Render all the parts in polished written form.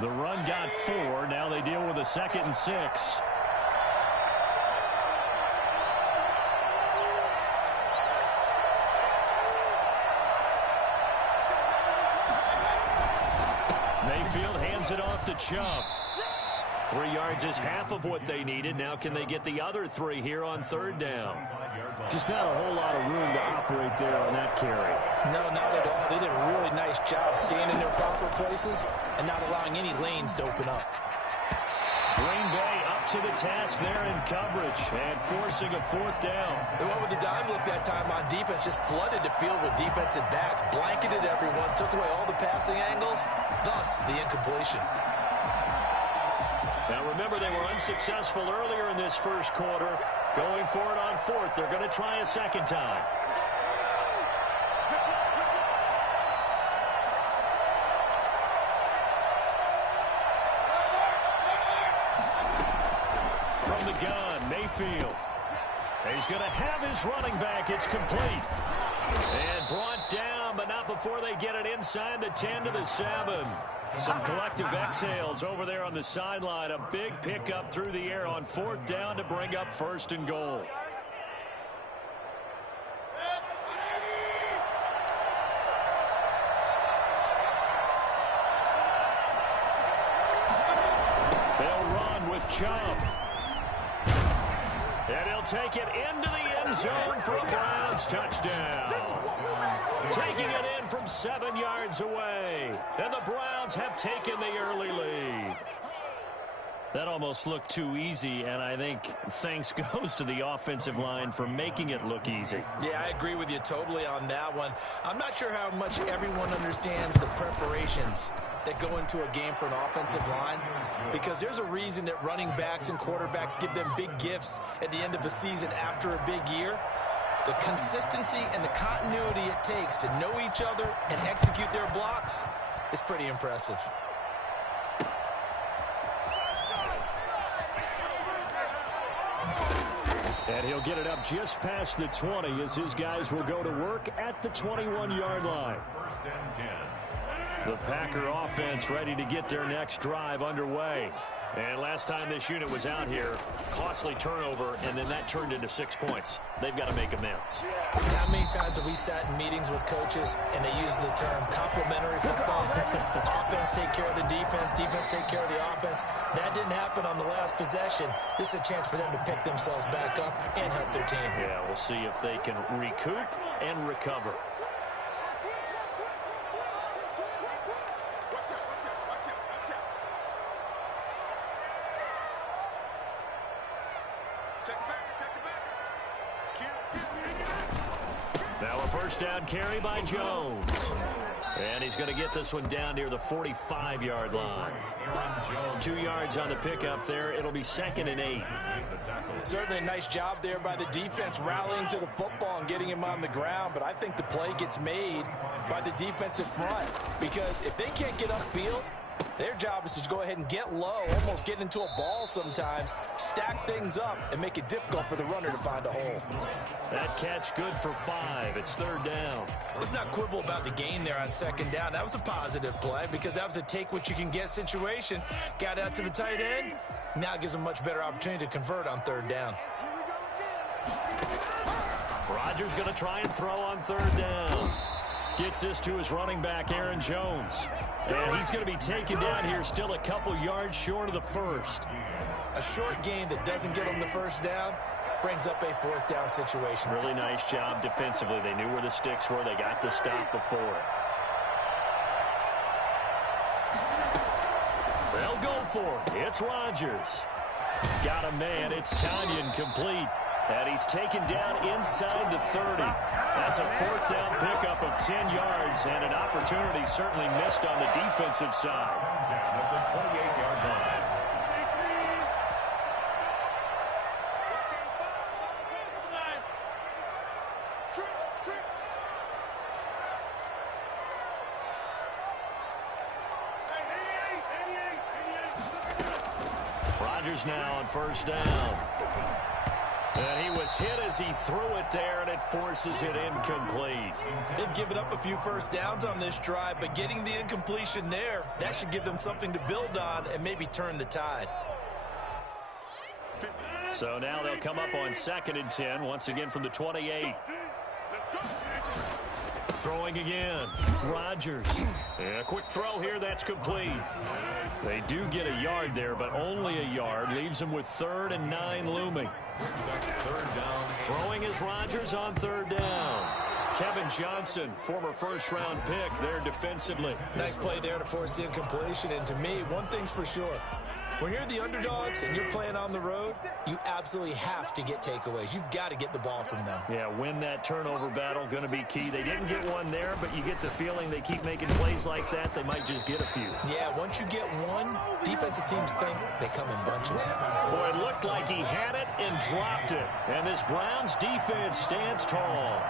The run got 4. Now they deal with a 2nd and 6. Mayfield hands it off to Chubb. 3 yards is half of what they needed. Now can they get the other 3 here on 3rd down? Just not a whole lot of room to operate there on that carry. No, not at all. They did a really nice job staying in their proper places and not allowing any lanes to open up. Green Bay up to the task there in coverage and forcing a 4th down. They went with the dime look that time on defense, just flooded the field with defensive backs, blanketed everyone, took away all the passing angles, thus the incompletion. Now remember, they were unsuccessful earlier in this first quarter. Going for it on 4th. They're going to try a 2nd time. From the gun, Mayfield. He's going to have his running back. It's complete. And brought down, but not before they get it inside the 10 to the 7. Some collective exhales over there on the sideline. A big pickup through the air on 4th down to bring up 1st and goal. They'll run with Chubb. And he'll take it into the end zone for a Browns touchdown. Taking it in from 7 yards away. And the Browns have taken the early lead. That almost looked too easy, and I think thanks goes to the offensive line for making it look easy. Yeah, I agree with you totally on that one. I'm not sure how much everyone understands the preparations that go into a game for an offensive line, because there's a reason that running backs and quarterbacks give them big gifts at the end of the season after a big year. The consistency and the continuity it takes to know each other and execute their blocks is pretty impressive. And he'll get it up just past the 20 as his guys will go to work at the 21-yard line. The Packer offense ready to get their next drive underway. And last time this unit was out here, costly turnover, and then that turned into 6 points. They've got to make amends. How many times have we sat in meetings with coaches and they use the term complementary football? Offense take care of the defense, defense take care of the offense. That didn't happen on the last possession. This is a chance for them to pick themselves back up and help their team. Yeah, we'll see if they can recoup and recover. Now a first down carry by Jones. And he's going to get this one down near the 45-yard line. 2 yards on the pickup there. It'll be 2nd and 8. Certainly a nice job there by the defense rallying to the football and getting him on the ground. But I think the play gets made by the defensive front, because if they can't get upfield, their job is to go ahead and get low, almost get into a ball sometimes, stack things up, and make it difficult for the runner to find a hole. That catch good for 5. It's 3rd down. Let's not quibble about the gain there on 2nd down. That was a positive play because that was a take-what-you-can-get situation. Got out to the tight end. Now gives them a much better opportunity to convert on 3rd down. Rodgers going to try and throw on 3rd down. Gets this to his running back, Aaron Jones. And he's going to be taken down here, still a couple yards short of the first. A short gain that doesn't get them the first down brings up a 4th down situation. Really nice job defensively. They knew where the sticks were. They got the stop before it. They'll go for it. It's Rodgers. Got a man. It's Tanyan complete. And he's taken down inside the 30. That's a 4th down pickup of 10 yards, and an opportunity certainly missed on the defensive side. At the 28-yard line. Rodgers now on 1st down. And he was hit as he threw it there, and it forces it incomplete. They've given up a few first downs on this drive, but getting the incompletion there, that should give them something to build on and maybe turn the tide. So now they'll come up on 2nd and 10, once again from the 28. Throwing again. Rodgers. A quick throw here. That's complete. They do get a yard there, but only a yard. Leaves them with 3rd and 9 looming. Third down. Throwing is Rodgers on 3rd down. Kevin Johnson, former first-round pick there defensively. Nice play there to force the incompletion. And to me, one thing's for sure. When you're the underdogs and you're playing on the road, you absolutely have to get takeaways. You've got to get the ball from them. Yeah, win that turnover battle, going to be key. They didn't get one there, but you get the feeling they keep making plays like that, they might just get a few. Yeah, once you get one, defensive teams think they come in bunches. Boy, it looked like he had it and dropped it. And this Browns defense stands tall.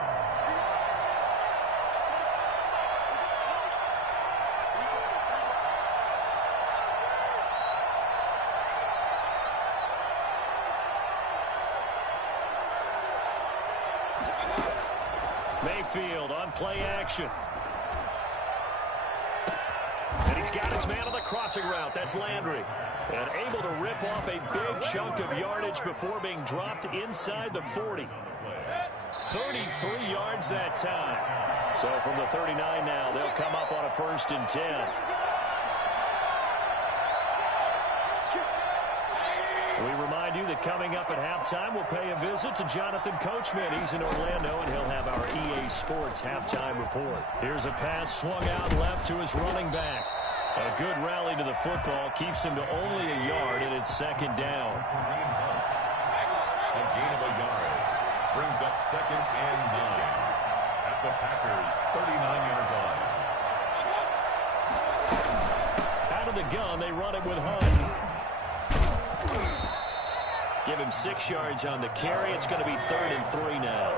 Mayfield on play action. And he's got his man on the crossing route. That's Landry. And able to rip off a big chunk of yardage before being dropped inside the 40. 33 yards that time. So from the 39 now, they'll come up on a 1st and 10. We remind you that coming up at halftime, we'll pay a visit to Jonathan Coachman. He's in Orlando, and he'll have our EA Sports halftime report. Here's a pass swung out left to his running back. A good rally to the football keeps him to only a yard, and it's 2nd down. A gain of a yard. Brings up 2nd and 9. At the Packers' 39-yard line. Out of the gun, they run it with Hunt. Give him 6 yards on the carry. It's going to be 3rd and 3 now.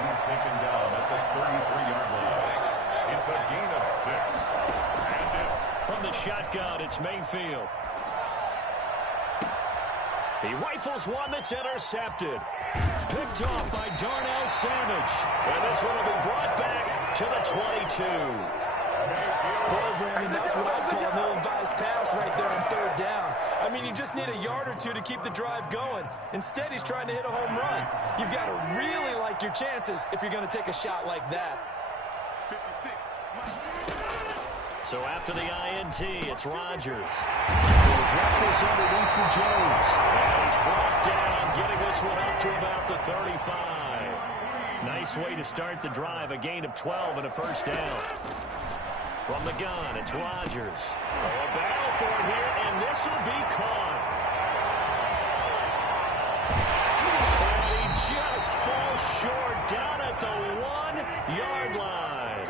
He's taken down at the 33-yard line. It's a gain of 6. And it's from the shotgun, it's Mayfield. He rifles one that's intercepted. Picked off by Darnell Savage. And this one will be brought back to the 22. Boy, Brandon, that's what I'd call an ill-advised pass right there on 3rd down. I mean, you just need a yard or two to keep the drive going. Instead, he's trying to hit a home run. You've got to really like your chances if you're going to take a shot like that. 56. So after the INT, it's Rodgers. He'll drop this underneath for Jones. And he's brought down, getting this one up to about the 35. Nice way to start the drive. A gain of 12 and a 1st down. From the gun, it's Rodgers. A battle for it here, and this will be caught. And he just falls short down at the 1-yard line.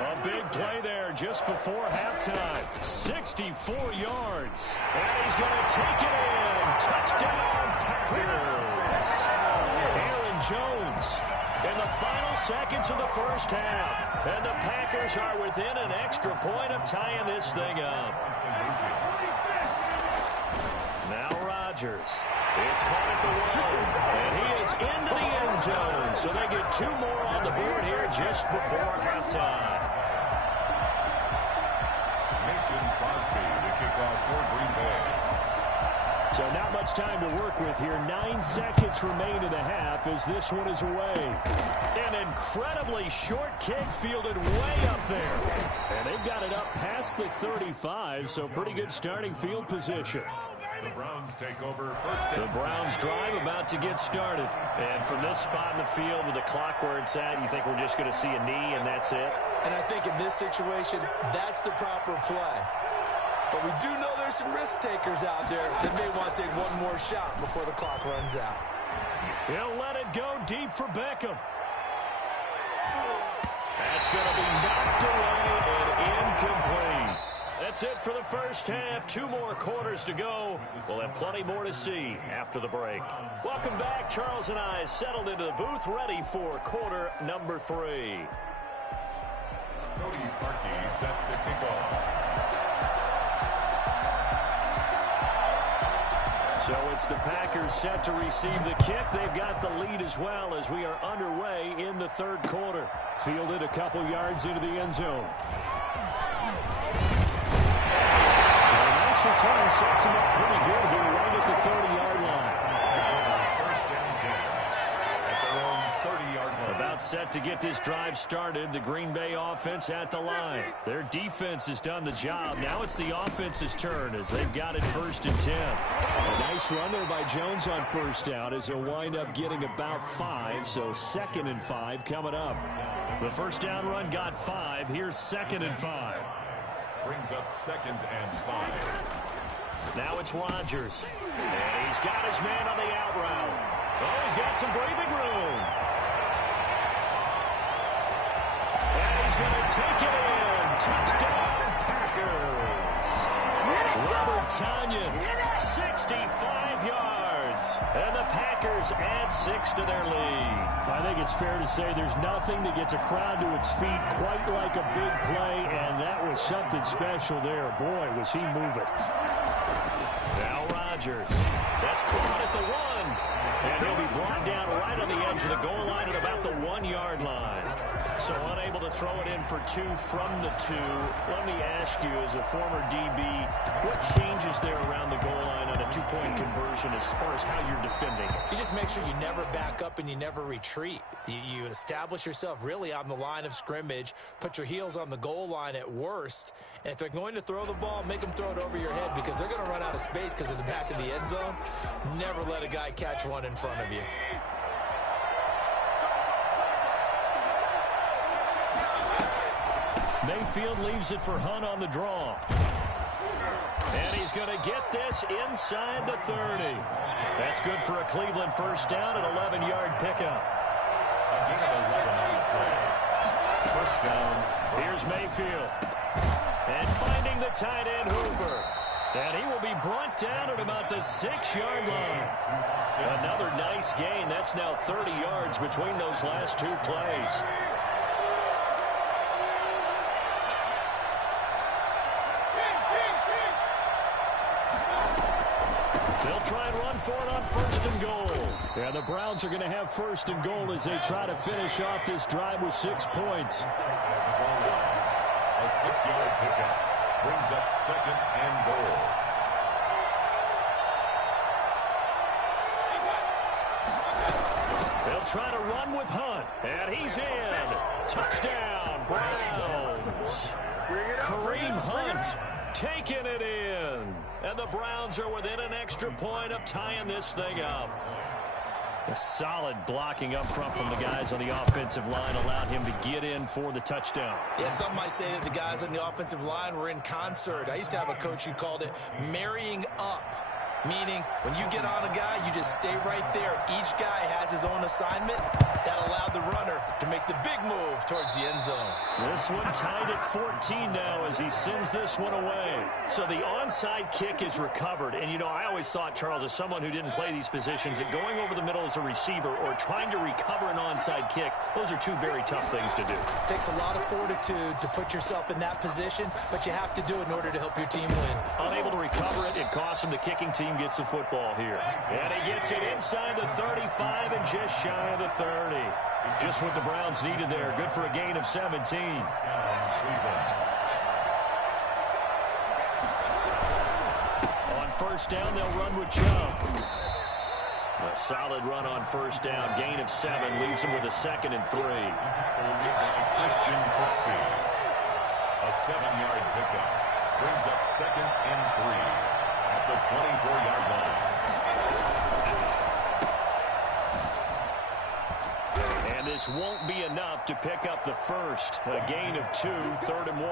A big play there just before halftime. 64 yards. And he's going to take it in. Touchdown, Packers. Aaron Jones in the final seconds of the 1st half. And the Packers are within an extra point of tying this thing up. Now Rodgers. It's caught at the 1. And he is into the end zone. So they get 2 more on the board here just before halftime. Mason Crosby, the kickoff for Green Bay. So not much time to work with here. 9 seconds remain in the half as this one is away. An incredibly short kick fielded way up there. And they've got it up past the 35, so pretty good starting field position. The Browns take over 1st The and Browns drive about to get started. And from this spot in the field with the clock where it's at, you think we're just going to see a knee and that's it? And I think in this situation, that's the proper play. But we do know there's some risk takers out there that may want to take one more shot before the clock runs out. He'll let it go deep for Beckham. That's going to be knocked away and incomplete. That's it for the 1st half. 2 more quarters to go. We'll have plenty more to see after the break. Welcome back. Charles and I settled into the booth ready for quarter number 3. Cody Parkey set to kick off. So it's the Packers set to receive the kick. They've got the lead as well as we are underway in the third quarter. Fielded a couple yards into the end zone. A nice return sets him up pretty good here right at the 30-yard line. First down 10 at their own 30-yard line. About set to get this drive started. The Green Bay offense at the line. Their defense has done the job. Now it's the offense's turn as they've got it 1st and 10. A nice run there by Jones on first down as he'll wind up getting about 5. So 2nd and 5 coming up. The first down run got 5. Here's 2nd and 5. Brings up 2nd and 5. Now it's Rodgers. And he's got his man on the out route. Oh, he's got some breathing room. And he's going to take it in. Touchdown, Packers. Robert Tonyan, 65 yards. And the Packers add 6 to their lead. I think it's fair to say there's nothing that gets a crowd to its feet quite like a big play, and that was something special there. Boy, was he moving. Now Rodgers. That's caught at the 1. And he'll be brought down right on the edge of the goal line at about the 1-yard line. So unable to throw it in for 2 from the 2. Let me ask you, as a former DB, what changes there around the goal line on a 2-point conversion as far as how you're defending it? You just make sure you never back up and you never retreat. You establish yourself really on the line of scrimmage, put your heels on the goal line at worst, and if they're going to throw the ball, make them throw it over your head because they're going to run out of space because of the back of the end zone. Never let a guy catch one in front of you. Mayfield leaves it for Hunt on the draw. And he's going to get this inside the 30. That's good for a Cleveland first down, an 11-yard pickup. A gain of 11 on the play. First down. Here's Mayfield. And finding the tight end, Hooper. And he will be brought down at about the 6-yard line. Another nice gain. That's now 30 yards between those last 2 plays. They'll try and run for it on 1st and goal. Yeah, the Browns are going to have 1st and goal as they try to finish off this drive with 6 points. A 6-yard pickup brings up 2nd and goal. They'll try to run with Hunt, and he's in. Touchdown, Browns. Kareem Hunt taking it in. And the Browns are within an extra point of tying this thing up. A solid blocking up front from the guys on the offensive line allowed him to get in for the touchdown. Yeah, some might say that the guys on the offensive line were in concert. I used to have a coach who called it marrying up, meaning when you get on a guy, you just stay right there. Each guy has his own assignment. That allowed the runner to make the big move towards the end zone. This one tied at 14 now as he sends this one away. So the onside kick is recovered. And, you know, I always thought, Charles, as someone who didn't play these positions, that going over the middle as a receiver or trying to recover an onside kick, those are 2 very tough things to do. It takes a lot of fortitude to put yourself in that position, but you have to do it in order to help your team win. Unable to recover it, it costs him. The kicking team gets the football here. And he gets it inside the 35 and just shy of the 30. Just what the Browns needed there. Good for a gain of 17. On first down, they'll run with Chubb. A solid run on first down. Gain of 7 leaves him with a 2nd and 3. Christian Kirksey. A 7-yard pickup brings up 2nd and 3 at the 24-yard line. And this won't be enough to pick up the first. A gain of 2, 3rd and 1.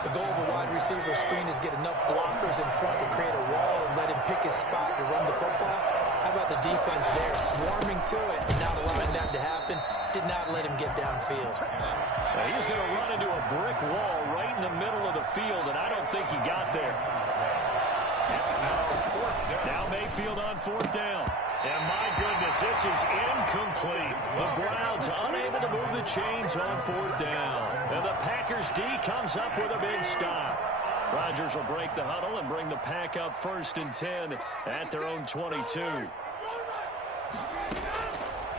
The goal of a wide receiver screen is get enough blockers in front to create a wall and let him pick his spot to run the football. How about the defense there, swarming to it and not allowing that to happen? Did not let him get downfield. Now he's going to run into a brick wall right in the middle of the field, and I don't think he got there. Now Mayfield on 4th down. And my goodness, this is incomplete. The Browns unable to move the chains on 4th down. And the Packers D comes up with a big stop. Rodgers will break the huddle and bring the Pack up 1st and 10 at their own 22.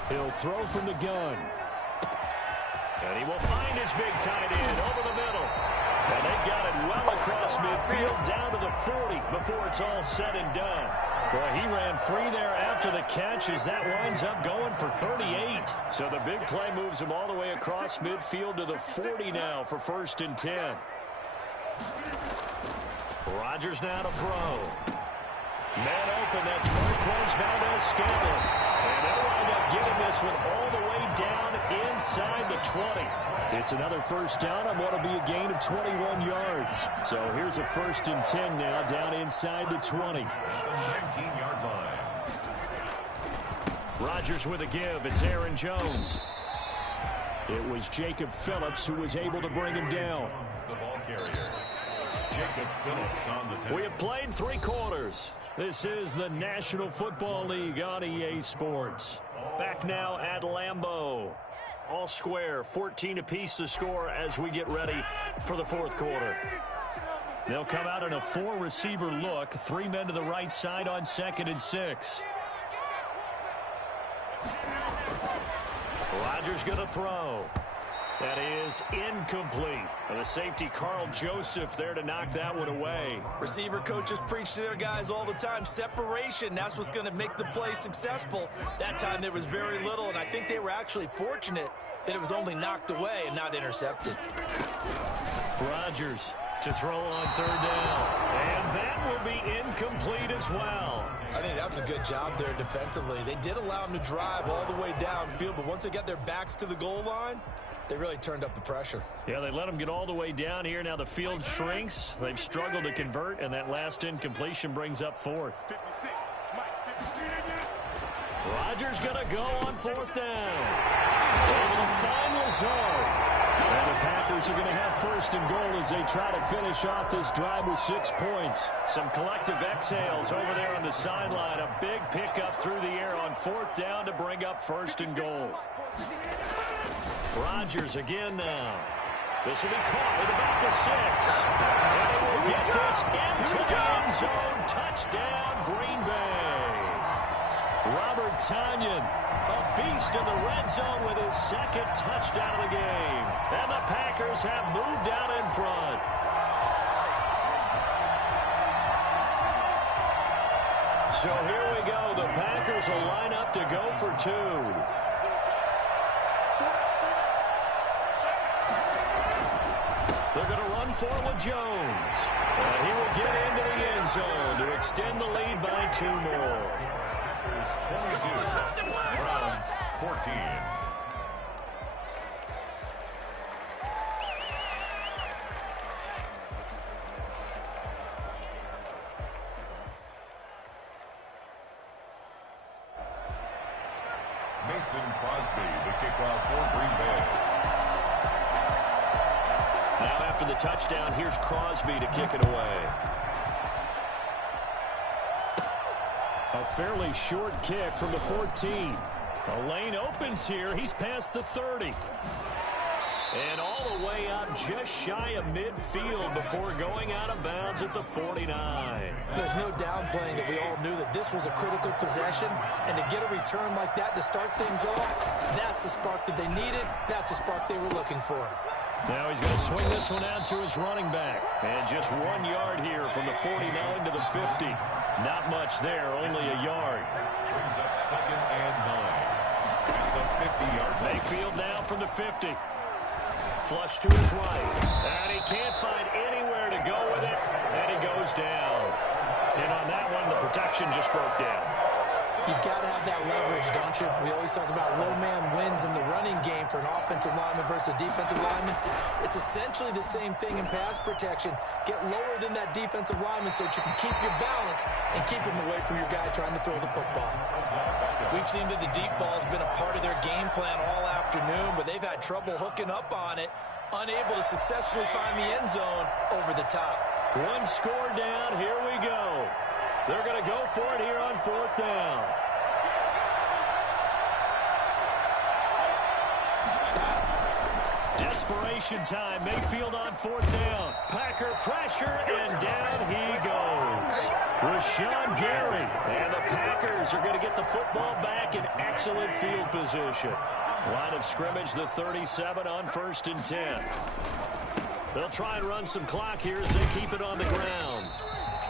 He'll throw from the gun. And he will find his big tight end over the middle. And they got it well across midfield down to the 40 before it's all said and done. Boy, he ran free there after the catch as that winds up going for 38. So the big play moves him all the way across midfield to the 40 now for 1st and 10. Rodgers now to throw. Man open, that's Marquez Valdes-Scantling. And they'll wind up getting this one all the way down inside the 20. It's another 1st down on what will be a gain of 21 yards. So here's a 1st and 10 now down inside the 20. 19-yard line. Rodgers with a give. It's Aaron Jones. It was Jacob Phillips who was able to bring him down. The ball carrier, Jacob Phillips on the 10. We have played 3 quarters. This is the National Football League on EA Sports. Back now at Lambeau. All square, 14 apiece to score as we get ready for the 4th quarter. They'll come out in a 4-receiver look. 3 men to the right side on 2nd and 6. Rodgers going to throw. That is incomplete. And the safety, Carl Joseph, there to knock that one away. Receiver coaches preach to their guys all the time. Separation, that's what's going to make the play successful. That time there was very little, and I think they were actually fortunate that it was only knocked away and not intercepted. Rodgers to throw on 3rd down. And that will be incomplete as well. I think that was a good job there defensively. They did allow them to drive all the way downfield, but once they got their backs to the goal line, they really turned up the pressure. Yeah, they let them get all the way down here. Now the field shrinks. They've struggled to convert, and that last incompletion brings up 4th. Rodgers going to go on 4th down. Able to find Lazard. And the Packers are going to have 1st and goal as they try to finish off this drive with 6 points. Some collective exhales over there on the sideline. A big pickup through the air on 4th down to bring up 1st and goal. Rodgers again now. This will be caught at about the 6. And they will get this into the end zone. Touchdown, Green Bay. Robert Tonyan, a beast in the red zone with his 2nd touchdown of the game. And the Packers have moved out in front. So here we go. The Packers will line up to go for 2. They're going to run for it with Jones. And he will get into the end zone to extend the lead by 2 more. 22, Browns 14. Mason Crosby, the kickoff for Green Bay. Now after the touchdown, here's Crosby to kick it away. A fairly short kick from the 14. A lane opens here. He's past the 30. And all the way up just shy of midfield before going out of bounds at the 49. There's no downplaying that we all knew that this was a critical possession, and to get a return like that to start things off, that's the spark that they needed. That's the spark they were looking for. Now he's going to swing this one out to his running back. And just 1 yard here from the 49 to the 50. Not much there, only a yard. Brings up 2nd and 9. At the 50-yard line. Mayfield now from the 50. Flush to his right. And he can't find anywhere to go with it. And he goes down. And on that one, the protection just broke down. You've got to have that leverage, don't you? We always talk about low man wins in the running game for an offensive lineman versus a defensive lineman. It's essentially the same thing in pass protection. Get lower than that defensive lineman so that you can keep your balance and keep him away from your guy trying to throw the football. We've seen that the deep ball has been a part of their game plan all afternoon, but they've had trouble hooking up on it, unable to successfully find the end zone over the top. One score down. Here we go. They're going to go for it here on 4th down. Desperation time. Mayfield on 4th down. Packer pressure, and down he goes. Rashawn Gary. And the Packers are going to get the football back in excellent field position. Line of scrimmage, the 37 on 1st and 10. They'll try and run some clock here as they keep it on the ground.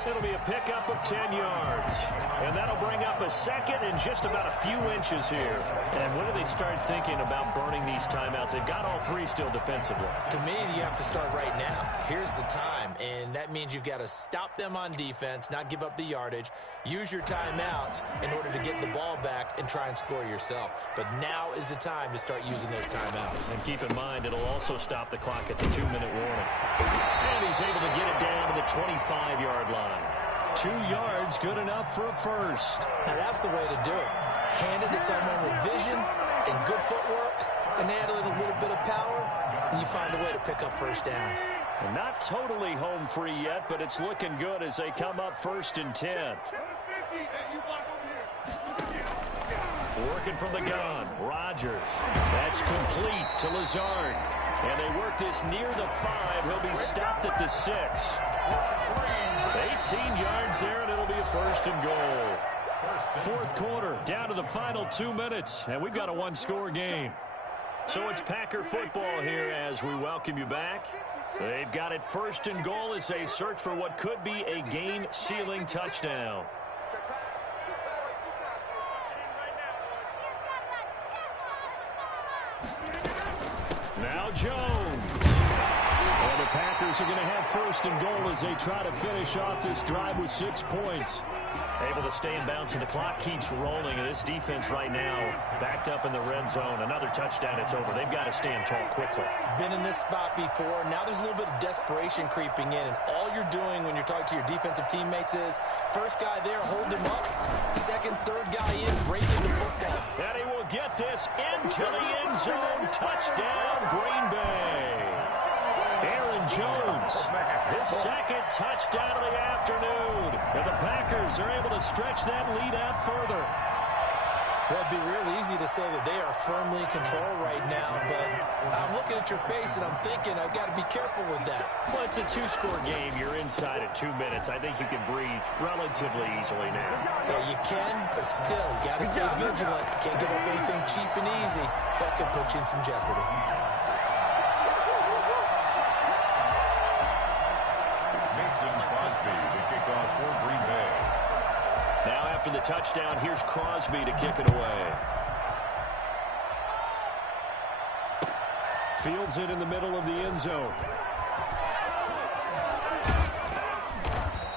It'll be a pickup of 10 yards. And that'll bring up a second and just about a few inches here. And when do they start thinking about burning these timeouts? They've got all 3 still defensively. To me, you have to start right now. Here's the time, and that means you've got to stop them on defense, not give up the yardage, use your timeouts in order to get the ball back and try and score yourself. But now is the time to start using those timeouts. And keep in mind, it'll also stop the clock at the 2-minute warning. And he's able to get it down to the 25-yard line. 2 yards, good enough for a first. Now that's the way to do it. Hand it to someone with vision and good footwork, and add a little bit of power, and you find a way to pick up first downs. And not totally home free yet, but it's looking good as they come up 1st and 10. Working from the gun, Rodgers. That's complete to Lazard. And they work this near the 5. He'll be stopped at the 6. 18 yards there, and it'll be a 1st and goal. 4th quarter, down to the final 2 minutes, and we've got a 1-score game. So it's Packer football here as we welcome you back. They've got it 1st and goal as they search for what could be a game-sealing touchdown. Now Jones. And the Packers are going to have 1st and goal as they try to finish off this drive with 6 points. Able to stay in bounds, and the clock keeps rolling. And this defense right now backed up in the red zone. Another touchdown, it's over. They've got to stand tall quickly. Been in this spot before. Now there's a little bit of desperation creeping in. And all you're doing when you're talking to your defensive teammates is, first guy there, hold him up. Second, third guy in, break in the football. And he will get this into the end zone. Touchdown, Green Bay. Aaron Jones, his 2nd touchdown of the afternoon. And the Packers are able to stretch that lead out further. Well, it'd be real easy to say that they are firmly in control right now, but I'm looking at your face and I'm thinking I've got to be careful with that. Well, it's a 2-score game. You're inside at 2 minutes. I think you can breathe relatively easily now. Yeah, you can, but still, you got to stay vigilant. Can't give up anything cheap and easy. That could put you in some jeopardy. Now after the touchdown, here's Crosby to kick it away. Fields it in the middle of the end zone.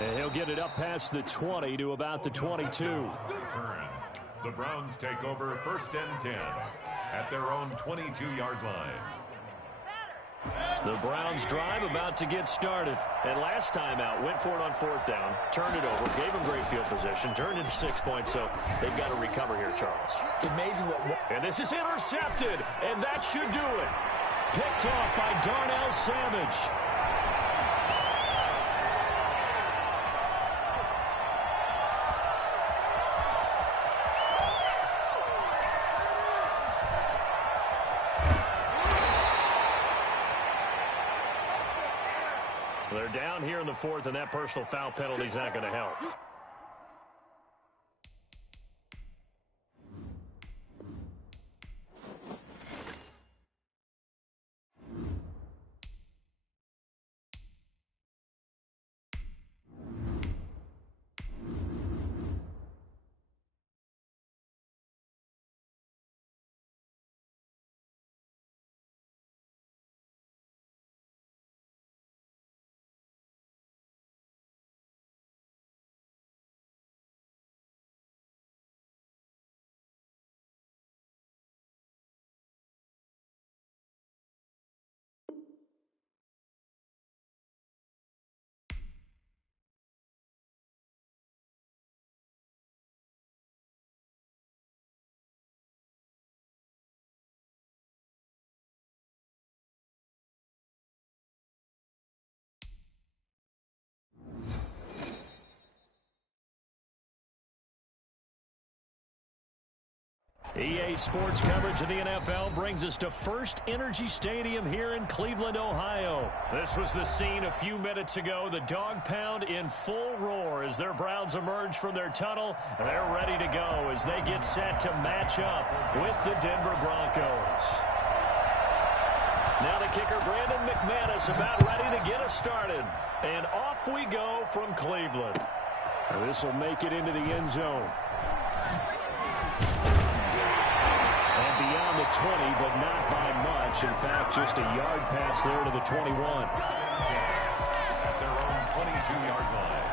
And he'll get it up past the 20 to about the 22. The Browns take over 1st and 10 at their own 22-yard line. The Browns drive about to get started. And last time out, went for it on 4th down, turned it over, gave them great field position, turned into 6 points, so they've got to recover here, Charles. It's amazing what... And this is intercepted, and that should do it. Picked off by Darnell Savage. They're down here in the 4th, and that personal foul penalty is not going to help. EA Sports coverage of the NFL brings us to First Energy Stadium here in Cleveland, Ohio. This was the scene a few minutes ago. The dog pound in full roar as their Browns emerge from their tunnel. They're ready to go as they get set to match up with the Denver Broncos. Now the kicker, Brandon McManus, about ready to get us started. And off we go from Cleveland. This will make it into the end zone. Beyond the 20, but not by much. In fact, just a yard pass there to the 21. At their own 22-yard line.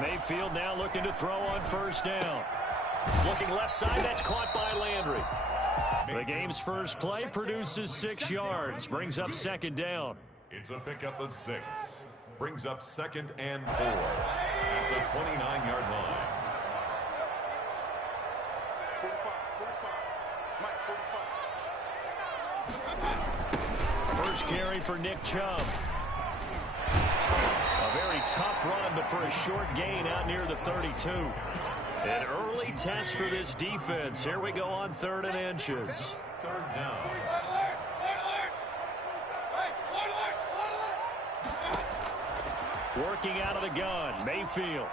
Mayfield now looking to throw on first down. Looking left side, that's caught by Landry. The game's first play produces 6 yards, brings up second down. It's a pickup of 6. Brings up 2nd and 4 at the 29-yard line. First carry for Nick Chubb. A very tough run, but for a short gain out near the 32. An early test for this defense. Here we go on 3rd and inches. 3rd down. Working out of the gun, Mayfield.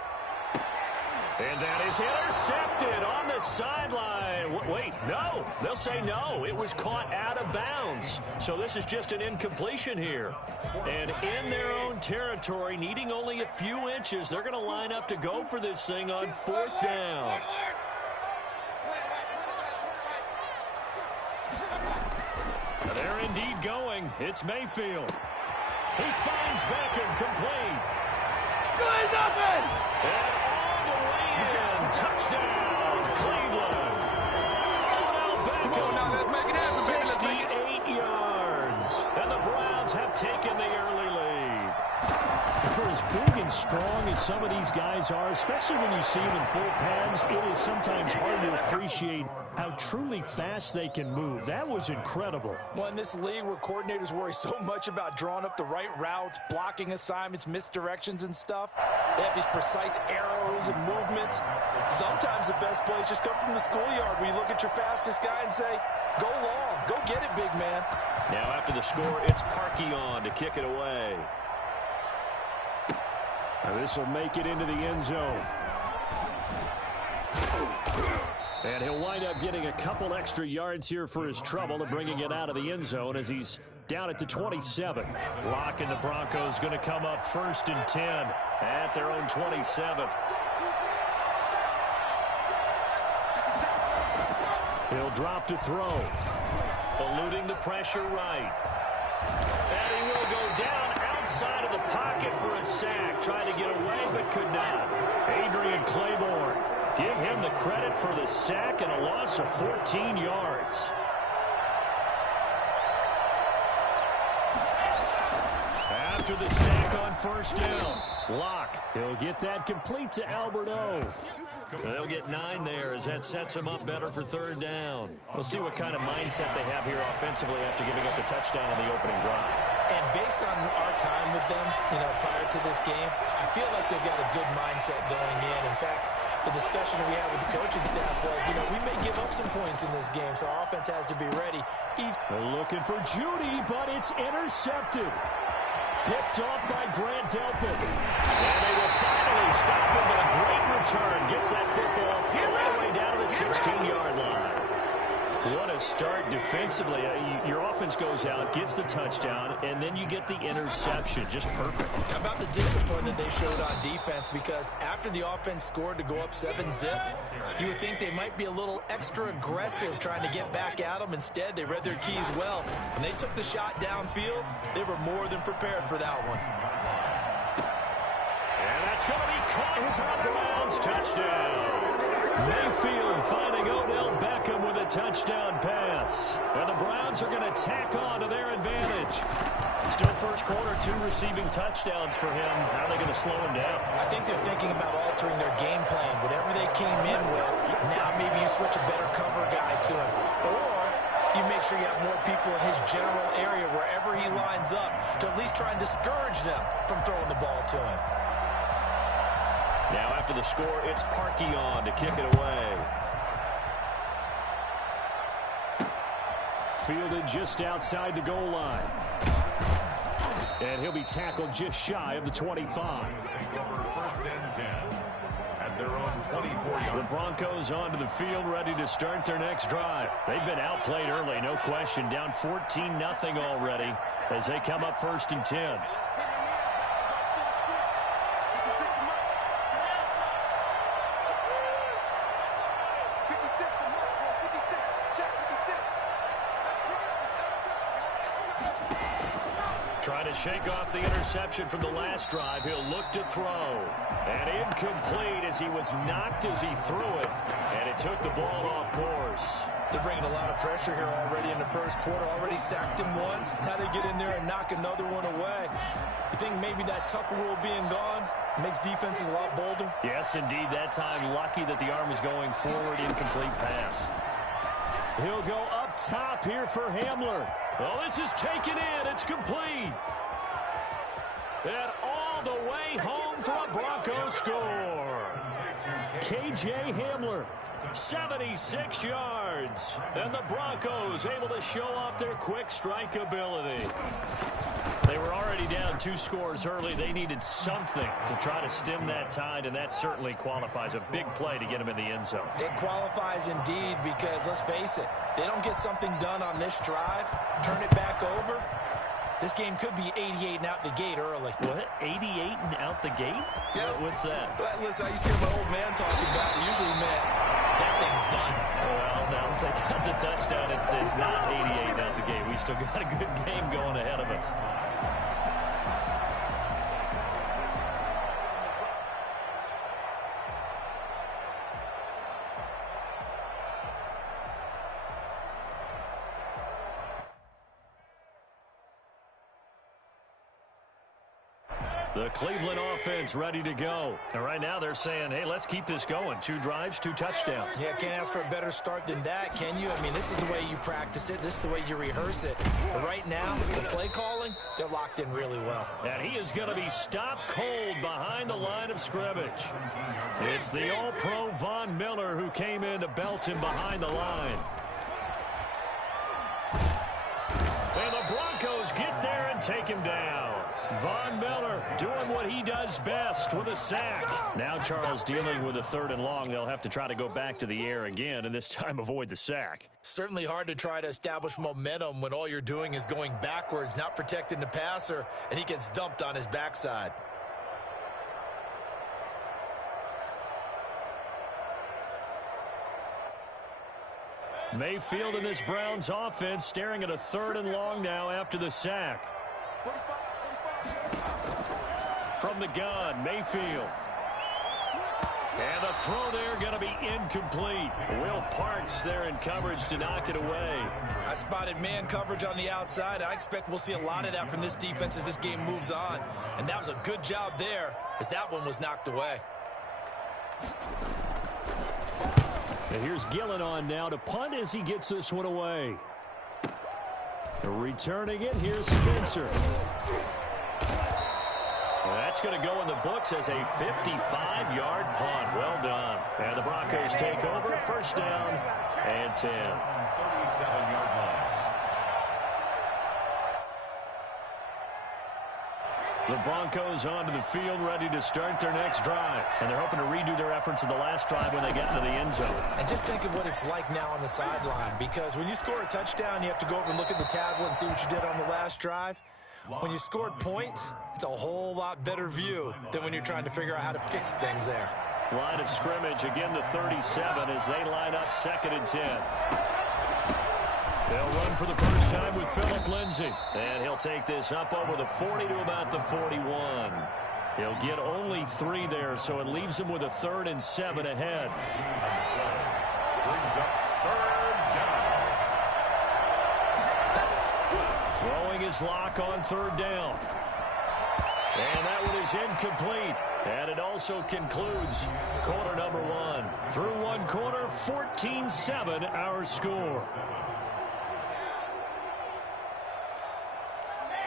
And that is intercepted on the sideline. Wait, no. They'll say no. It was caught out of bounds. So this is just an incompletion here. And in their own territory, needing only a few inches, they're going to line up to go for this thing on 4th down. They're indeed going. It's Mayfield. He finds Beckham complete. Good nothing! And all the way in. Touchdown, Cleveland. Odell Beckham, 68 yards. And the Browns have taken the early lead. For as big and strong as some of these guys are, especially when you see them in full pads, it is sometimes hard to appreciate how truly fast they can move. That was incredible. Well, in this league where coordinators worry so much about drawing up the right routes, blocking assignments, misdirections and stuff, they have these precise arrows and movements. Sometimes the best plays just come from the schoolyard where you look at your fastest guy and say, go long, go get it, big man. Now after the score, it's Parkey on to kick it away. Now this will make it into the end zone. And he'll wind up getting a couple extra yards here for his trouble and bringing it out of the end zone as he's down at the 27. Locke and the Broncos going to come up 1st and 10 at their own 27. He'll drop to throw. Eluding the pressure right. And he will go down outside of the pocket for a sack. Trying to get away but could not. Adrian Claiborne. Give him the credit for the sack and a loss of 14 yards. After the sack on first down, Locke. He'll get that complete to Albert O. They'll get 9 there as that sets him up better for 3rd down. We'll see what kind of mindset they have here offensively after giving up the touchdown on the opening drive. And based on our time with them, prior to this game, I feel like they've got a good mindset going in. In fact, the discussion that we had with the coaching staff was, we may give up some points in this game, so our offense has to be ready. They're looking for Judy, but it's intercepted. Picked off by Grant Delpit. And they will finally stop him, but a great return. Gets that football all the way down to the 16-yard line. What a start defensively. Your offense goes out, gets the touchdown, and then you get the interception. Just perfect. How about the discipline that they showed on defense? Because after the offense scored to go up 7-zip, you would think they might be a little extra aggressive trying to get back at them. Instead, they read their keys well. When they took the shot downfield, they were more than prepared for that one. And that's going to be caught for the Browns. Touchdown. Mayfield finding Odell Beckham with a touchdown pass. And the Browns are going to tack on to their advantage. Still first quarter, 2 receiving touchdowns for him. How are they going to slow him down? I think they're thinking about altering their game plan. Whatever they came in with, now maybe you switch a better cover guy to him. Or you make sure you have more people in his general area wherever he lines up to at least try and discourage them from throwing the ball to him. Now after the score, it's Parkey on to kick it away. Fielded just outside the goal line. And he'll be tackled just shy of the 25. First and 10 at their own 24-yard. The Broncos onto the field, ready to start their next drive. They've been outplayed early, no question. Down 14-0 already as they come up 1st and 10. Trying to shake off the interception from the last drive. He'll look to throw. And incomplete as he was knocked as he threw it. And it took the ball off course. They're bringing a lot of pressure here already in the first quarter. Already sacked him once. Now they get in there and knock another one away. You think maybe that Tucker rule being gone makes defenses a lot bolder? Yes, indeed. That time, lucky that the arm was going forward. Incomplete pass. He'll go up top here for Hamler. Oh, this is taken in. It's complete. And all the way home for a Broncos score. K.J. Hamler, 76 yards. And the Broncos able to show off their quick strike ability. They were already down 2 scores early. They needed something to try to stem that tide, and that certainly qualifies. A big play to get them in the end zone. It qualifies indeed because, let's face it, they don't get something done on this drive, turn it back over, this game could be 88 and out the gate early. What? 88 and out the gate? Yeah. What's that? Well, listen, I used to hear my old man talking about it. Usually meant that thing's done. Well, now that they got the touchdown, it's not 88 out the gate. We still got a good game going ahead of us. The Cleveland offense ready to go. And right now they're saying, hey, let's keep this going. 2 drives, 2 touchdowns. Yeah, can't ask for a better start than that, can you? I mean, this is the way you practice it. This is the way you rehearse it. But right now, the play calling, they're locked in really well. And he is going to be stopped cold behind the line of scrimmage. It's the All-Pro Von Miller who came in to belt him behind the line. And the Broncos get there and take him down. Von Miller doing what he does best with a sack. Now Charles dealing with a 3rd and long. They'll have to try to go back to the air again and this time avoid the sack. Certainly hard to try to establish momentum when all you're doing is going backwards, not protecting the passer, and he gets dumped on his backside. Mayfield in this Browns offense staring at a 3rd and long now after the sack. From the gun, Mayfield. And the throw there going to be incomplete. Will Parks there in coverage to knock it away. I spotted man coverage on the outside. I expect we'll see a lot of that from this defense as this game moves on. And that was a good job there as that one was knocked away. And here's Gillen on now to punt as he gets this one away. Returning it, here's Spencer. That's going to go in the books as a 55-yard punt. Well done. And the Broncos take over. 1st down and 10. 37-yard line. The Broncos onto the field, ready to start their next drive. And they're hoping to redo their efforts in the last drive when they get into the end zone. And just think of what it's like now on the sideline, because when you score a touchdown, you have to go over and look at the tablet and see what you did on the last drive. When you scored points, it's a whole lot better view than when you're trying to figure out how to fix things there. Line of scrimmage, again the 37 as they line up 2nd and 10. They'll run for the first time with Phillip Lindsay. And he'll take this up over the 40 to about the 41. He'll get only 3 there, so it leaves him with a 3rd and 7 ahead. Brings up 3rd down. Throwing his lock on 3rd down. And that one is incomplete. And it also concludes quarter number 1. Through 1 quarter, 14-7 our score.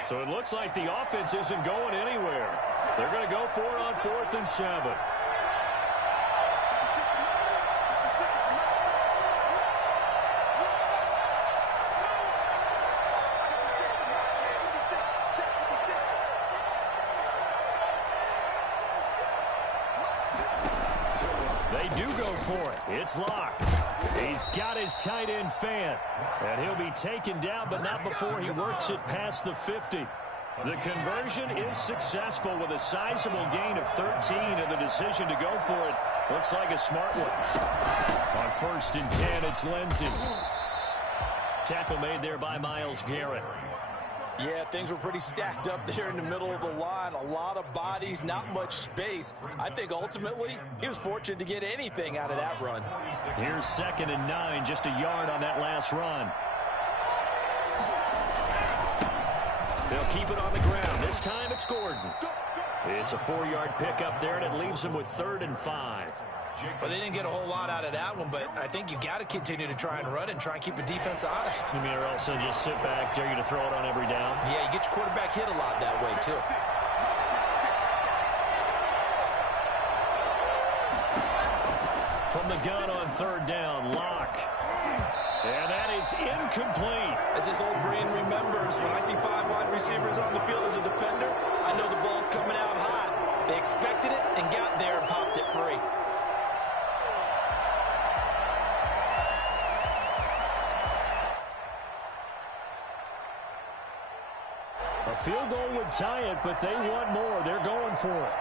So it looks like the offense isn't going anywhere. They're going to go for it on 4th and 7. They do go for it. It's Locke. He's got his tight end Fant. And he'll be taken down, but not before he works it past the 50. The conversion is successful with a sizable gain of 13, and the decision to go for it looks like a smart one. On 1st and 10, it's Lindsey. Tackle made there by Myles Garrett. Yeah, things were pretty stacked up there in the middle of the line. A lot of bodies, not much space. I think ultimately he was fortunate to get anything out of that run. Here's 2nd and 9, just a yard on that last run. They'll keep it on the ground. This time it's Gordon. It's a 4-yard pickup there, and it leaves them with 3rd and 5. Well, they didn't get a whole lot out of that one, but I think you got to continue to try and run and try and keep the defense honest. You mean or else they'll just sit back, dare you to throw it on every down? Yeah, you get your quarterback hit a lot that way, too. From the gun on 3rd down, Locke. And that is incomplete. As this old brain remembers, when I see 5 wide receivers on the field as a defender, I know the ball's coming out hot. They expected it and got there and popped it free. A field goal would tie it, but they want more. They're going for it.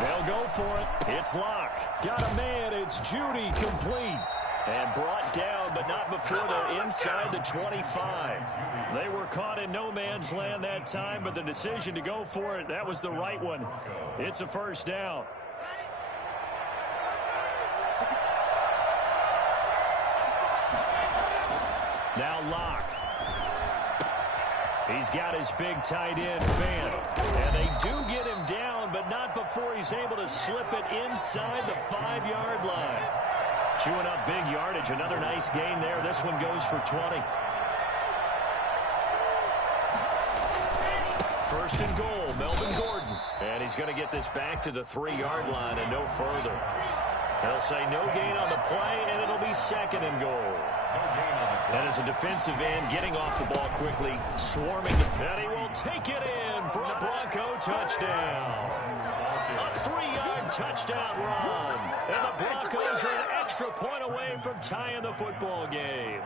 They'll go for it. It's Locke. Got a man. It's Judy, complete. And brought down, but not before they're inside the 25. They were caught in no man's land that time, but the decision to go for it, that was the right one. It's a 1st down. Now Locke. He's got his big tight end, Fant. And they do get him down, but not before he's able to slip it inside the 5-yard line. Chewing up big yardage. Another nice gain there. This one goes for 20. 1st and goal, Melvin Gordon. And he's going to get this back to the 3-yard line and no further. They'll say no gain on the play, and it'll be 2nd and goal. And as a defensive end, getting off the ball quickly, swarming, and he will take it in for a Bronco touchdown. A 3-yard touchdown run. And the Broncos are an extra point away from tying the football game.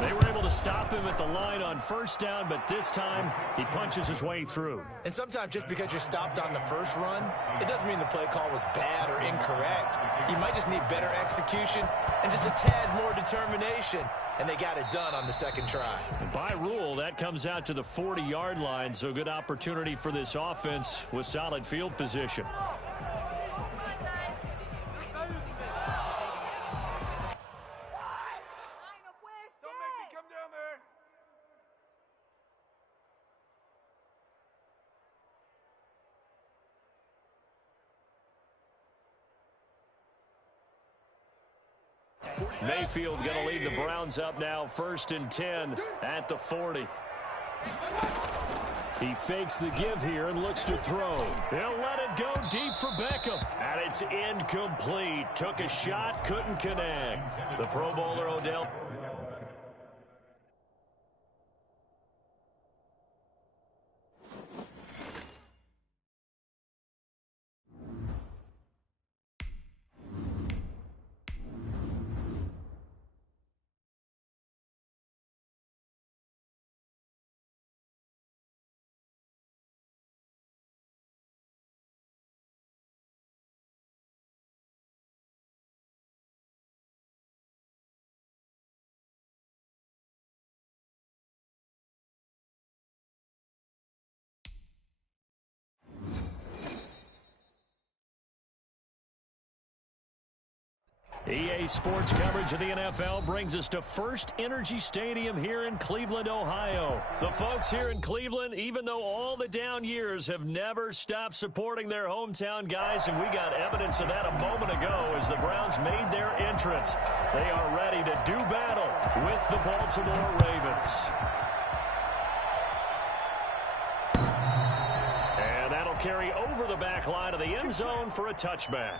They were able to stop him at the line on 1st down, but this time he punches his way through. And sometimes just because you're stopped on the first run, it doesn't mean the play call was bad or incorrect. You might just need better execution and just a tad more determination, and they got it done on the 2nd try. And by rule, that comes out to the 40-yard line, so good opportunity for this offense with solid field position. Mayfield going to lead the Browns up now, 1st and 10 at the 40. He fakes the give here and looks to throw. He'll let it go deep for Beckham. And it's incomplete. Took a shot, couldn't connect. The Pro Bowler Odell. EA Sports coverage of the NFL brings us to First Energy Stadium here in Cleveland, Ohio. The folks here in Cleveland, even though all the down years, have never stopped supporting their hometown guys, and we got evidence of that a moment ago as the Browns made their entrance. They are ready to do battle with the Baltimore Ravens. And that'll carry over the back line of the end zone for a touchback.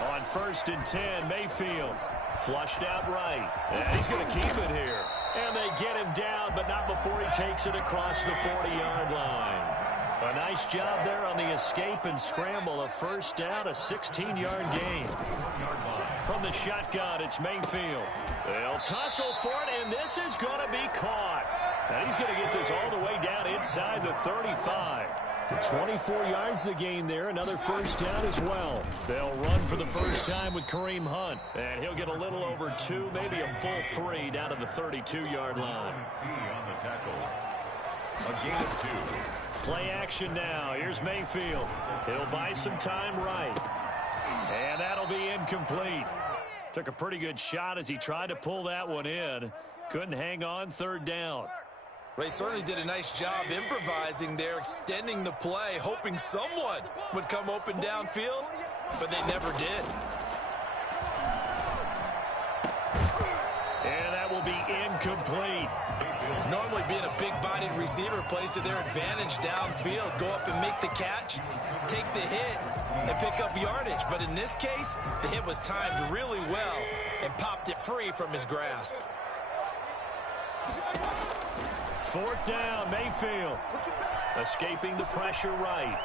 On 1st and 10, Mayfield flushed out right. And he's going to keep it here. And they get him down, but not before he takes it across the 40-yard line. A nice job there on the escape and scramble. A first down, a 16-yard gain. From the shotgun, it's Mayfield. They'll tussle for it, and this is going to be caught. And he's going to get this all the way down inside the 35. 24 yards the gain there. Another first down as well. They'll run for the first time with Kareem Hunt. And he'll get a little over 2, maybe a full 3 down to the 32-yard line. On the tackle. A gain of 2. Play action now. Here's Mayfield. He'll buy some time right. And that'll be incomplete. Took a pretty good shot as he tried to pull that one in. Couldn't hang on. 3rd down. They certainly did a nice job improvising there, extending the play, hoping someone would come open downfield, but they never did. And that will be incomplete. Normally being a big-bodied receiver plays to their advantage downfield. Go up and make the catch, take the hit, and pick up yardage. But in this case, the hit was timed really well and popped it free from his grasp. 4th down, Mayfield. Escaping the pressure right.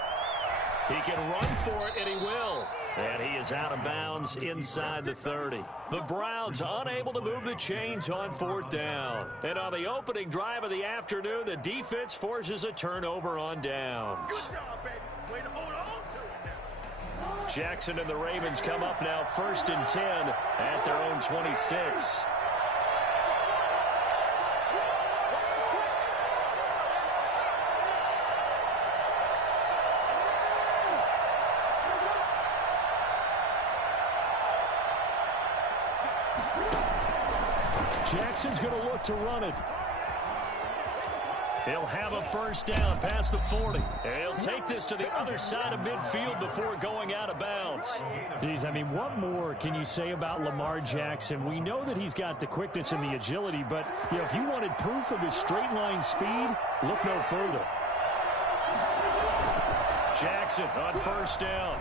He can run for it, and he will. And he is out of bounds inside the 30. The Browns unable to move the chains on 4th down. And on the opening drive of the afternoon, the defense forces a turnover on downs. Good job, baby. Way to hold on to it. Jackson and the Ravens come up now 1st and 10 at their own 26. Jackson's going to look to run it. He'll have a first down past the 40. And he'll take this to the other side of midfield before going out of bounds. Geez, I mean, what more can you say about Lamar Jackson? We know that he's got the quickness and the agility, but if you wanted proof of his straight line speed, look no further. Jackson on first down.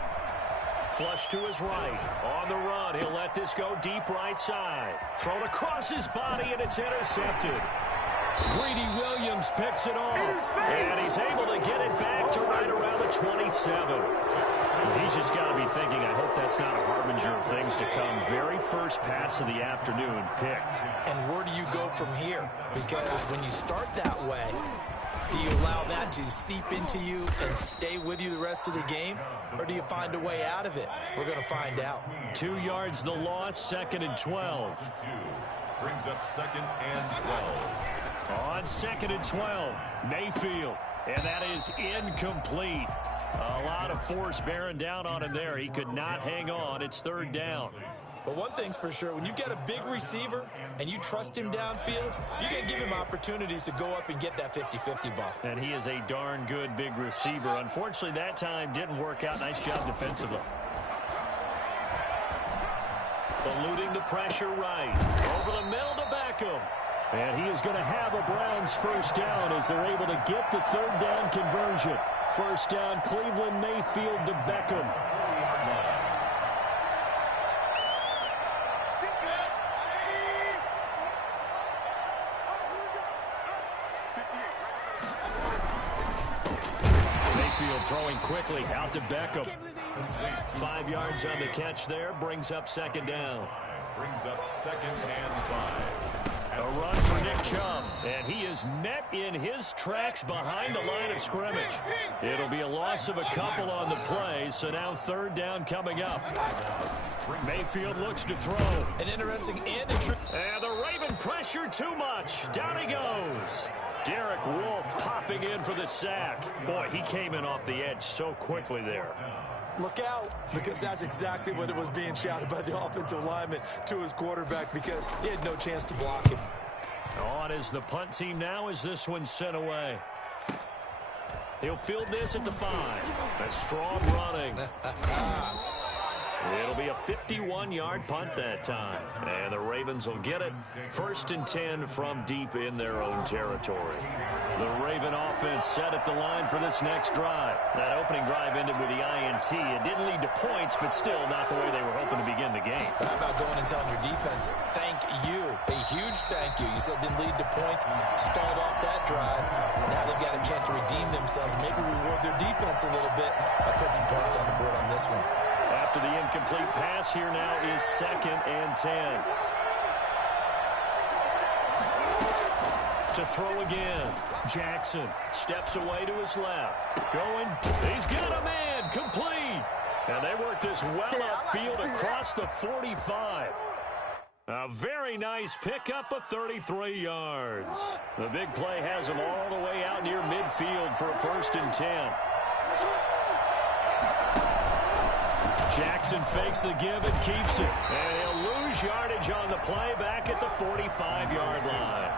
Flush to his right. On the run, he'll let this go deep right side. Thrown across his body, and it's intercepted. Greedy Williams picks it off. And he's able to get it back to right around the 27. He's just got to be thinking, I hope that's not a harbinger of things to come. Very first pass of the afternoon picked. And where do you go from here? Because when you start that way, do you allow that to seep into you and stay with you the rest of the game? Or do you find a way out of it? We're going to find out. 2 yards the loss, 2nd and 12. Brings up 2nd and 12. On 2nd and 12, Mayfield. And that is incomplete. A lot of force bearing down on him there. He could not hang on. It's 3rd down. But one thing's for sure, when you get a big receiver and you trust him downfield, you can give him opportunities to go up and get that 50-50 ball. And he is a darn good big receiver. Unfortunately, that time didn't work out. Nice job defensively. Eluding the pressure right. Over the middle to Beckham. And he is going to have a Browns first down as they're able to get the 3rd down conversion. First down, Cleveland, Mayfield to Beckham. Throwing quickly out to Beckham. 5 yards on the catch there. Brings up 2nd down. Brings up 2nd and 5. A run for Nick Chubb, and he is met in his tracks behind the line of scrimmage. It'll be a loss of a couple on the play, so now third down coming up. Mayfield looks to throw. An interesting and the Raven pressure too much. Down he goes. Derek Wolfe popping in for the sack. Boy, he came in off the edge so quickly there. Look out, because that's exactly what it was being shouted by the offensive lineman to his quarterback, because he had no chance to block him. On is the punt team now as this one's sent away. He'll field this at the 5. A strong running. It'll be a 51-yard punt that time. And the Ravens will get it. 1st and 10 from deep in their own territory. The Raven offense set at the line for this next drive. That opening drive ended with the INT. It didn't lead to points, but still not the way they were hoping to begin the game. How about going and telling your defense, thank you, a huge thank you. You said it didn't lead to points, stalled off that drive. Now they've got a chance to redeem themselves, maybe reward their defense a little bit. I put some points on the board on this one. After the incomplete pass, here now is 2nd and 10. To throw again. Jackson steps away to his left. Going. He's got a man. Complete. And they work this well upfield across the 45. A very nice pickup of 33 yards. The big play has him all the way out near midfield for a 1st and 10. Jackson fakes the give and keeps it. And he'll lose yardage on the play back at the 45-yard line.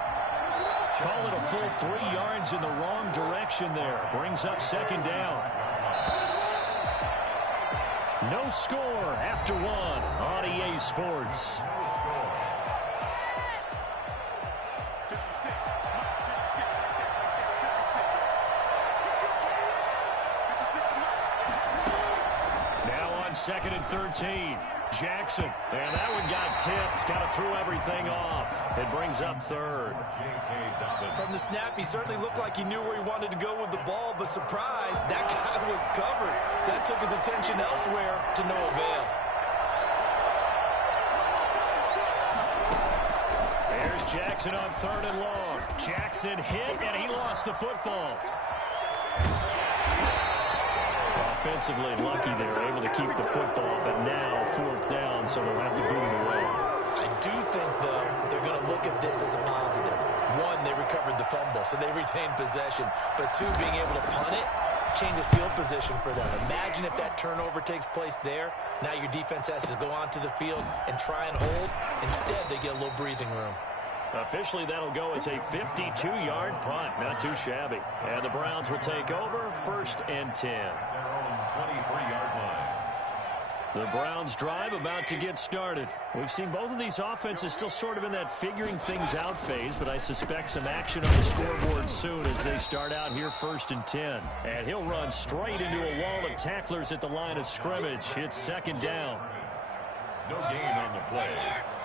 Call it a full 3 yards in the wrong direction there. Brings up 2nd down. No score after 1 on EA Sports. Now on 2nd and 13. Jackson, and that one got tipped. Kind of threw everything off. It brings up 3rd. From the snap, he certainly looked like he knew where he wanted to go with the ball, but surprise, that guy was covered. So that took his attention elsewhere to no avail. There's Jackson on 3rd and long. Jackson hit, and he lost the football. Offensively lucky they were able to keep the football, but now 4th down, so they'll have to boot it away. I do think, though, they're going to look at this as a positive. 1, they recovered the fumble, so they retained possession. But 2, being able to punt it changes field position for them. Imagine if that turnover takes place there. Now your defense has to go onto the field and try and hold. Instead, they get a little breathing room. Officially, that'll go as a 52-yard punt. Not too shabby. And the Browns will take over 1st and 10. 23-yard line. The Browns drive about to get started. We've seen both of these offenses still sort of in that figuring things out phase, but I suspect some action on the scoreboard soon as they start out here 1st and 10. And he'll run straight into a wall of tacklers at the line of scrimmage. It's 2nd down. No gain on the play.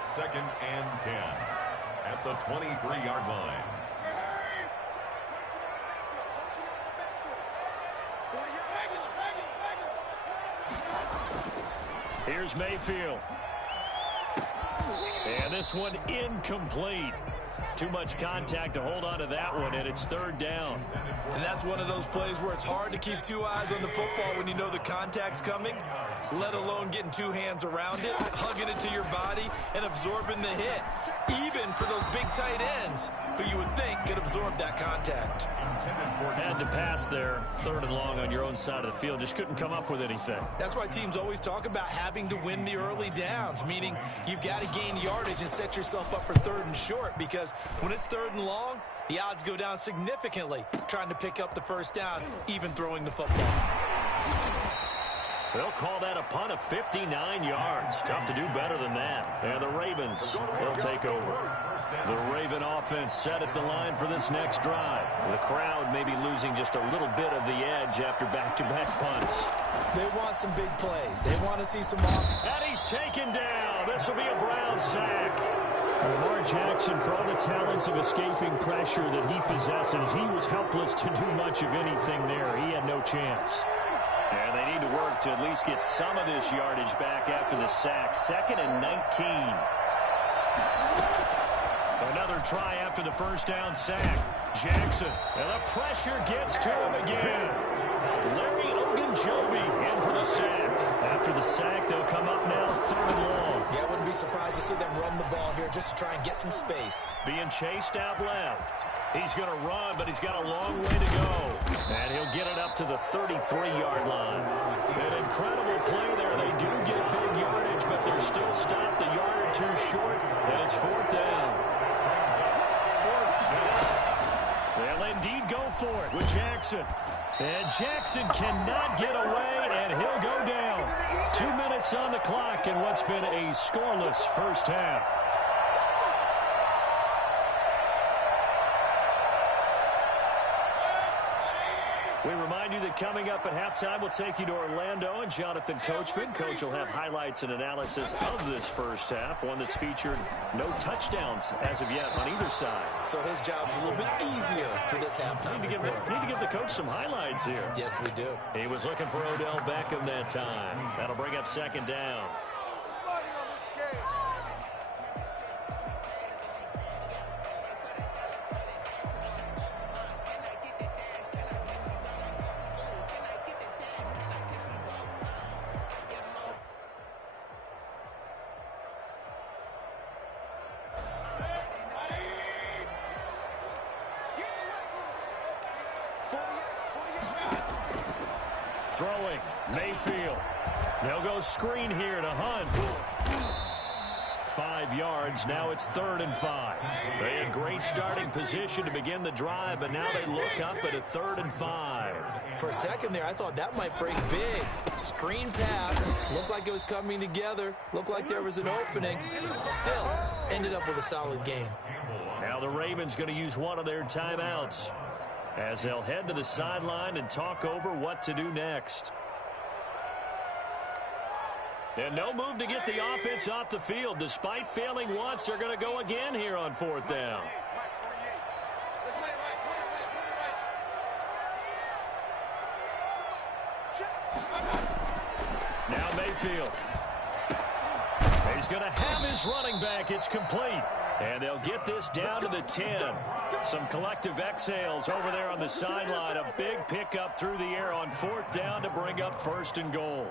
2nd and 10 at the 23-yard line. Here's Mayfield. And this one incomplete. Too much contact to hold on to that one, and it's 3rd down. And that's one of those plays where it's hard to keep 2 eyes on the football when you know the contact's coming, let alone getting 2 hands around it, hugging it to your body, and absorbing the hit. Even for those big tight ends who you would think could absorb that contact. Had to pass there, 3rd and long on your own side of the field. Just couldn't come up with anything. That's why teams always talk about having to win the early downs, meaning you've got to gain yardage and set yourself up for 3rd and short, because when it's 3rd and long, the odds go down significantly trying to pick up the 1st down, even throwing the football. They'll call that a punt of 59 yards. Tough to do better than that. And the Ravens will take over. The Raven offense set at the line for this next drive. The crowd may be losing just a little bit of the edge after back-to-back punts. They want some big plays. They want to see some off. And he's taken down. This will be a Brown sack. Lamar Jackson, for all the talents of escaping pressure that he possesses, he was helpless to do much of anything there. He had no chance. And they need to work to at least get some of this yardage back after the sack. 2nd and 19. Another try after the first down sack. Jackson, and the pressure gets to him again. Larry Ogunjobi in for the sack. After the sack, they'll come up now 3rd and long. Yeah, I wouldn't be surprised to see them run the ball here just to try and get some space. Being chased out left. He's going to run, but he's got a long way to go. And he'll get it up to the 33-yard line. An incredible play there. They do get big yardage, but they're still stopped a yard or two short, and it's 4th down. They'll indeed go for it with Jackson. And Jackson cannot get away, and he'll go down. 2 minutes on the clock in what's been a scoreless first half. We remind you that coming up at halftime, we'll take you to Orlando and Jonathan Coachman. Coach will have highlights and analysis of this first half, one that's featured no touchdowns as of yet on either side. So his job's a little bit easier for this halftime. Need to give the coach some highlights here. Yes, we do. He was looking for Odell Beckham that time. That'll bring up 2nd down. Throwing, Mayfield. They'll go screen here to Hunt. 5 yards. Now it's 3rd and 5. They had great starting position to begin the drive, but now they look up at a 3rd and 5. For a second there, I thought that might break big. Screen pass. Looked like it was coming together. Looked like there was an opening. Still, ended up with a solid game. Now the Ravens going to use one of their timeouts as they'll head to the sideline and talk over what to do next. And no move to get the offense off the field. Despite failing once, they're going to go again here on 4th down. Now Mayfield. He's going to have his running back. It's complete. And they'll get this down to the 10. Some collective exhales over there on the sideline. A big pickup through the air on 4th down to bring up 1st and goal.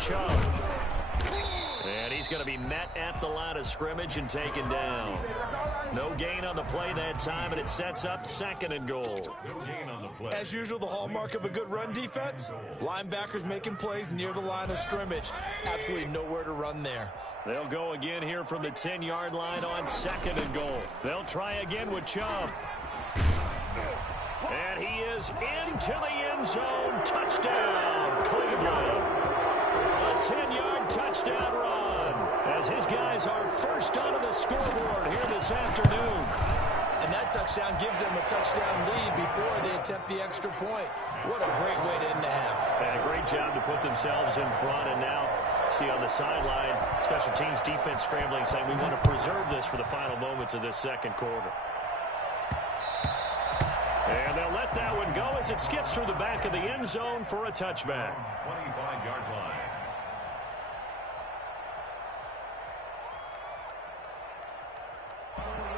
Chubb. And he's going to be met at the line of scrimmage and taken down. No gain on the play that time, and it sets up 2nd and goal. As usual, the hallmark of a good run defense, linebackers making plays near the line of scrimmage. Absolutely nowhere to run there. They'll go again here from the 10-yard line on 2nd and goal. They'll try again with Chubb. And he is into the end zone. Touchdown, Cleveland. A 10-yard touchdown run as his guys are first onto the scoreboard here this afternoon. And that touchdown gives them a touchdown lead before they attempt the extra point. What a great way to end the half. And a great job to put themselves in front. And now, see on the sideline, special teams defense scrambling, saying we want to preserve this for the final moments of this 2nd quarter. And they'll let that one go as it skips through the back of the end zone for a touchback. 25-yard line.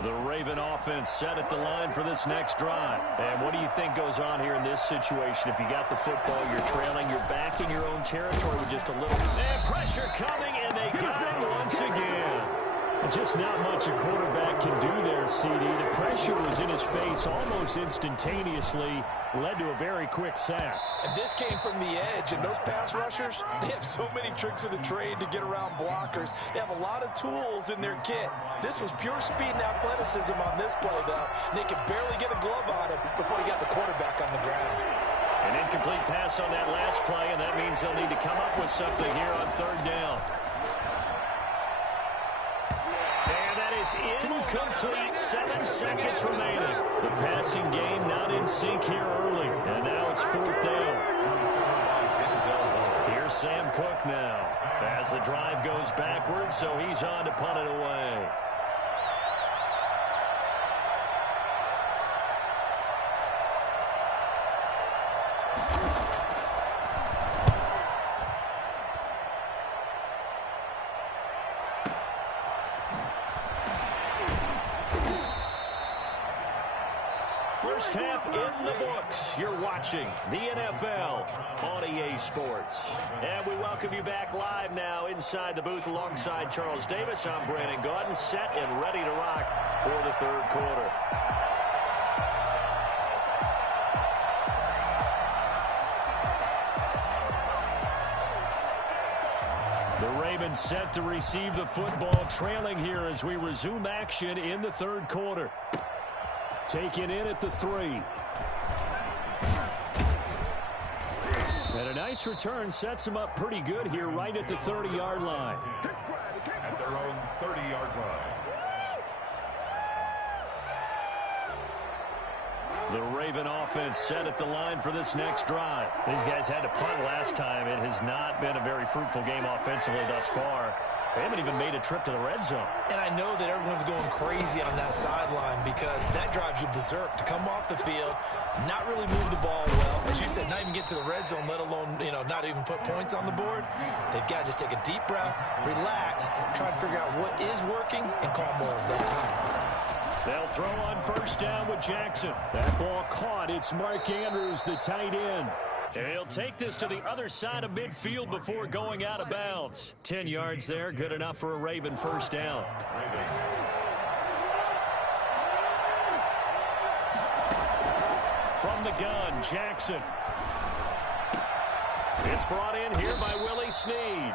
The Raven offense set at the line for this next drive. And what do you think goes on here in this situation? If you got the football, you're trailing, you're back in your own territory with just a little. And pressure coming, and they got him once again. Just not much a quarterback can do there, CD. The pressure was in his face almost instantaneously, led to a very quick sack. And this came from the edge, and those pass rushers, they have so many tricks of the trade to get around blockers. They have a lot of tools in their kit. This was pure speed and athleticism on this play, though. And they could barely get a glove on him before he got the quarterback on the ground. An incomplete pass on that last play, and that means they'll need to come up with something here on 3rd down. Incomplete, 7 seconds remaining. The passing game not in sync here early, and now it's 4th down. Here's Sam Cook now as the drive goes backwards, so he's on to punt it away. in the books. You're watching the NFL on EA Sports. And we welcome you back live now inside the booth alongside Charles Davis. I'm Brandon Gaudin, set and ready to rock for the third quarter. The Ravens set to receive the football, trailing here as we resume action in the third quarter. Taken in at the 3. And a nice return sets them up pretty good here right at the 30-yard line. At their own 30-yard line. The Raven offense set at the line for this next drive. These guys had to punt last time. It has not been a very fruitful game offensively thus far. They haven't even made a trip to the red zone. And I know that everyone's going crazy on that sideline because that drives you berserk to come off the field, not really move the ball well. As you said, not even get to the red zone, let alone, not even put points on the board. They've got to just take a deep breath, relax, try and figure out what is working, and call more of that. They'll throw on first down with Jackson. That ball caught. It's Mark Andrews, the tight end. And he'll take this to the other side of midfield before going out of bounds. 10 yards there, good enough for a Raven first down. From the gun, Jackson. It's brought in here by Willie Snead.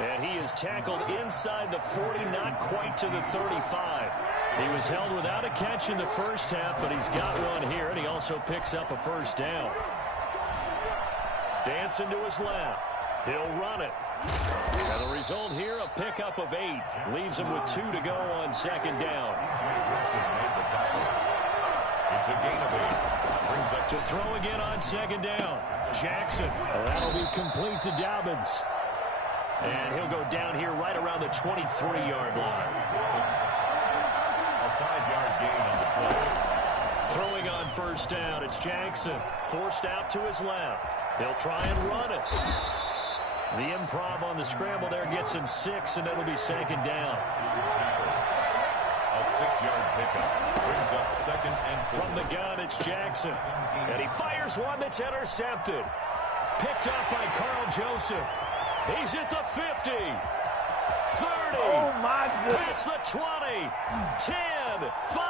And he is tackled inside the 40, not quite to the 35. He was held without a catch in the first half, but he's got one here, and he also picks up a first down. Dancing to his left. He'll run it. And the result here, a pickup of 8. Leaves him with 2 to go on second down. It's a gain of 8. Brings up to throw again on second down. Jackson. That'll be complete to Dobbins. And he'll go down here right around the 23-yard line. A 5-yard gain on the play. Throwing on first down, it's Jackson. Forced out to his left. He'll try and run it. The improv on the scramble there gets him 6, and it'll be second down. A 6-yard pickup. Brings up second and 4. From the gun, it's Jackson. And he fires one that's intercepted. Picked up by Carl Joseph. He's at the 50. 30. Oh, my goodness. Past the 20. 10. 5.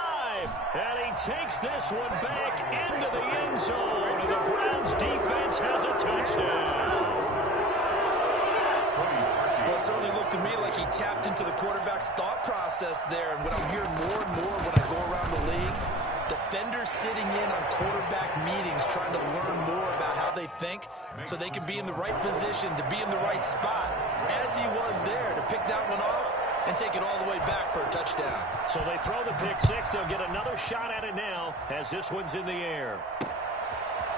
And he takes this one back into the end zone. And the Browns defense has a touchdown. Well, it certainly looked to me like he tapped into the quarterback's thought process there. And what I'm hearing more and more when I go around the league, defenders sitting in on quarterback meetings trying to learn more about how they think so they can be in the right position to be in the right spot as he was there to pick that one off and take it all the way back for a touchdown. So they throw the pick 6. They'll get another shot at it now as this one's in the air.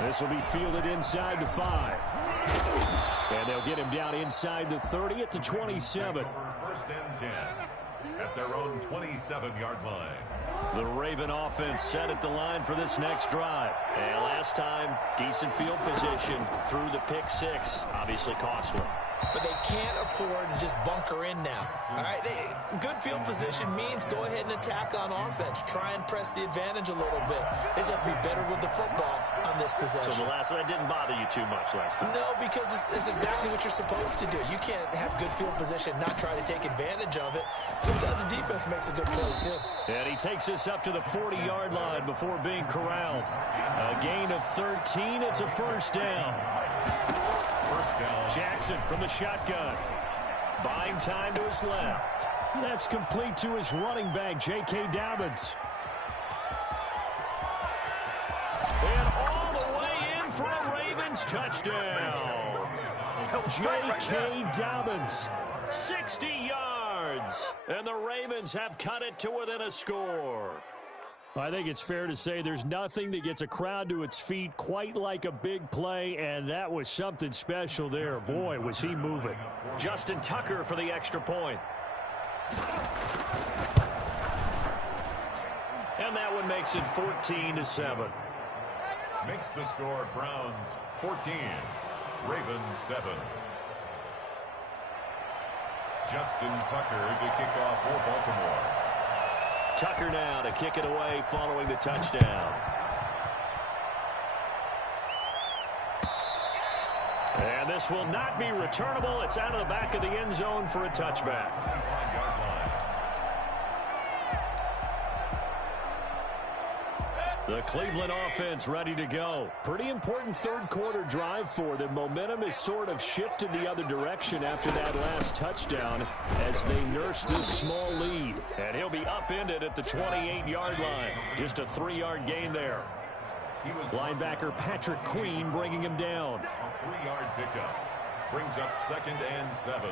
This will be fielded inside the 5. And they'll get him down inside the 30 at the 27. First and 10 at their own 27-yard line. The Raven offense set at the line for this next drive. And last time, decent field position through the pick 6. Obviously costly. But they can't afford to just bunker in now. All right, good field position means go ahead and attack on offense. Try and press the advantage a little bit. They just have to be better with the football on this possession. So the last one, it didn't bother you too much last time? No, because it's exactly what you're supposed to do. You can't have good field position, not try to take advantage of it. Sometimes the defense makes a good play, too. And he takes this up to the 40-yard line before being corralled. A gain of 13. It's a first down. Jackson from the shotgun. Buying time to his left. That's complete to his running back, J.K. Dobbins. And all the way in for a Ravens touchdown. J.K. Dobbins, 60 yards. And the Ravens have cut it to within a score. I think it's fair to say there's nothing that gets a crowd to its feet quite like a big play, and that was something special there. Boy, was he moving. Justin Tucker for the extra point. And that one makes it 14-7. Makes the score Browns 14, Ravens 7. Justin Tucker to kick off for Baltimore. Tucker now to kick it away following the touchdown. And this will not be returnable. It's out of the back of the end zone for a touchback. The Cleveland offense ready to go. Pretty important third quarter drive for them. Momentum is sort of shifted the other direction after that last touchdown as they nurse this small lead. And he'll be upended at the 28-yard line. Just a 3-yard gain there. Linebacker Patrick Queen bringing him down. A 3-yard pickup brings up 2nd and 7.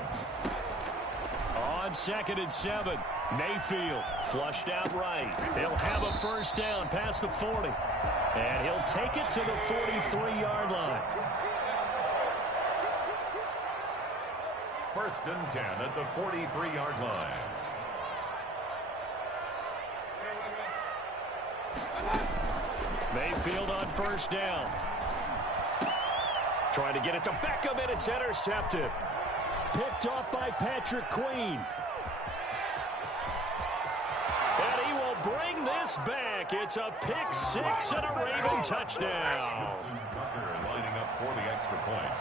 On 2nd and 7, Mayfield flushed out right. He'll have a first down past the 40. And he'll take it to the 43-yard line. 1st and 10 at the 43-yard line. Mayfield on first down. Trying to get it to Beckham, and it's intercepted. Picked off by Patrick Queen. And he will bring this back. It's a pick six and a Raven touchdown. Tucker lining up for the extra point.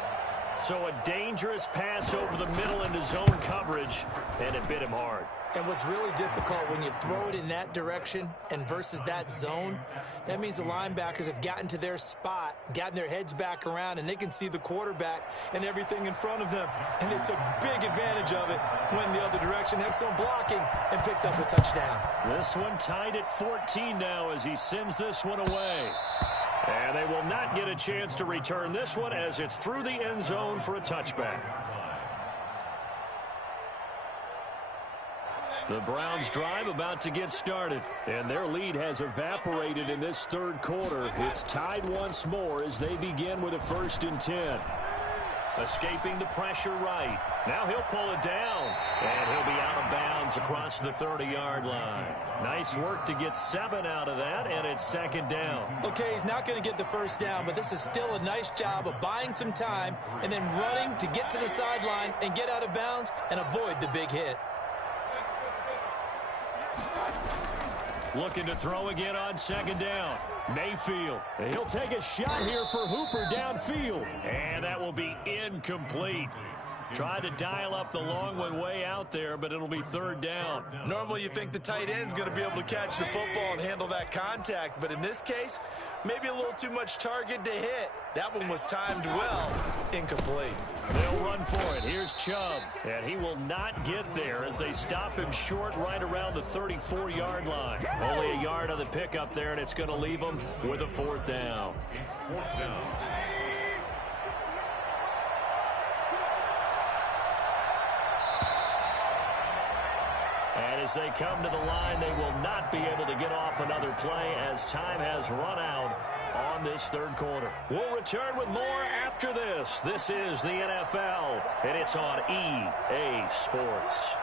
So a dangerous pass over the middle into zone coverage, and it bit him hard. And what's really difficult when you throw it in that direction and versus that zone, that means the linebackers have gotten to their spot, gotten their heads back around, and they can see the quarterback and everything in front of them. And they took big advantage of it, went the other direction, excellent blocking, and picked up a touchdown. This one tied at 14 now as he sends this one away. And they will not get a chance to return this one as it's through the end zone for a touchback. The Browns drive about to get started, and their lead has evaporated in this third quarter. It's tied once more as they begin with a 1st and 10. Escaping the pressure right. Now he'll pull it down, and he'll be out of bounds across the 30-yard line. Nice work to get 7 out of that, and it's 2nd down. Okay, he's not going to get the first down, but this is still a nice job of buying some time and then running to get to the sideline and get out of bounds and avoid the big hit. Looking to throw again on 2nd down. Mayfield. He'll take a shot here for Hooper downfield. And that will be incomplete. Tried to dial up the long one way out there, but it'll be 3rd down. Normally you think the tight end's going to be able to catch the football and handle that contact, but in this case, maybe a little too much target to hit. That one was timed well. Incomplete. They'll run for it. Here's Chubb. And he will not get there as they stop him short right around the 34-yard line. Only a yard on the pickup there, and it's going to leave him with a 4th down. It's 4th down. And as they come to the line, they will not be able to get off another play as time has run out on this third quarter. We'll return with more after this. This is the NFL, and it's on EA Sports.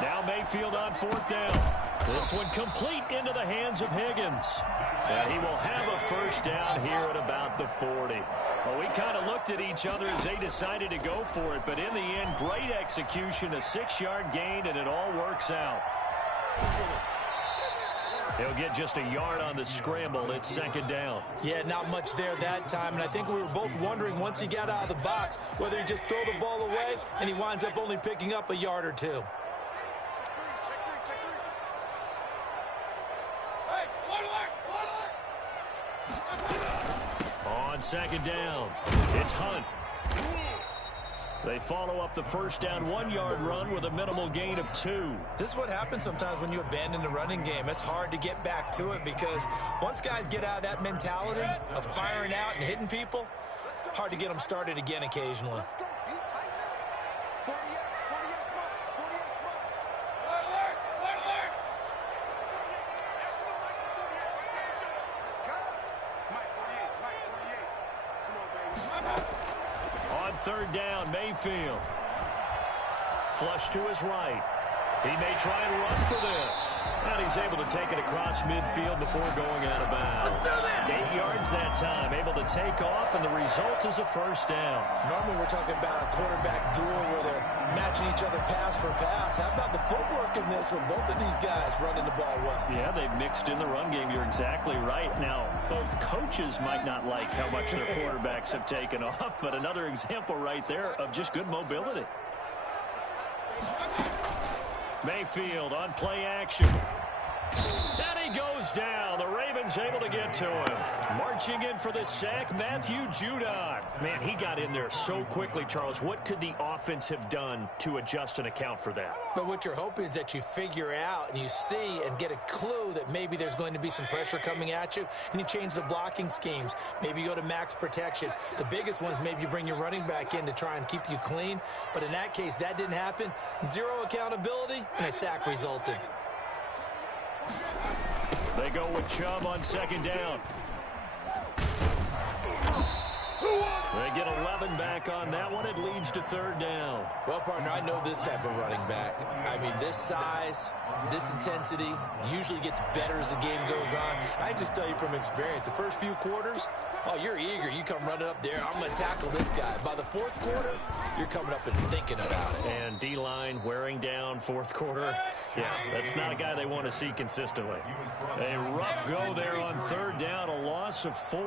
Now Mayfield on 4th down. This one complete into the hands of Higgins. And he will have a first down here at about the 40. Well, we kind of looked at each other as they decided to go for it, but in the end, great execution, a 6-yard gain, and it all works out. He'll get just a yard on the scramble. It's 2nd down. Yeah, not much there that time, and I think we were both wondering once he got out of the box whether he just throw the ball away, and he winds up only picking up a yard or two. On 2nd down, it's Hunt. They follow up the first down 1-yard run with a minimal gain of 2. This is what happens sometimes when you abandon the running game. It's hard to get back to it because once guys get out of that mentality of firing out and hitting people, hard to get them started again occasionally. On 3rd down, Mayfield. Flush to his right. He may try and run for this. And he's able to take it across midfield before going out of bounds. 8 yards that time, able to take off, and the result is a first down. Normally we're talking about a quarterback duel where they're matching each other pass for pass. How about the footwork in this with both of these guys running the ball well? Yeah, they've mixed in the run game. You're exactly right. Now, both coaches might not like how much their quarterbacks have taken off, but another example right there of just good mobility. Mayfield on play action. And he goes down. The Ravens able to get to him. Marching in for the sack, Matthew Judon. Man, he got in there so quickly, Charles. What could the offense have done to adjust and account for that? But what you're hoping is that you figure out and you see and get a clue that maybe there's going to be some pressure coming at you, and you change the blocking schemes. Maybe you go to max protection. The biggest one is maybe you bring your running back in to try and keep you clean. But in that case, that didn't happen. Zero accountability, and a sack resulted. They go with Chubb on second down. They get 11 back on that one. It leads to third down. Well, partner, I know this type of running back. I mean, this size, this intensity usually gets better as the game goes on. I just tell you from experience, the first few quarters, oh, you're eager. You come running up there. I'm going to tackle this guy. By the fourth quarter, you're coming up and thinking about it. And D-line wearing down fourth quarter. Yeah, that's not a guy they want to see consistently. A rough go there on third down, a loss of 4.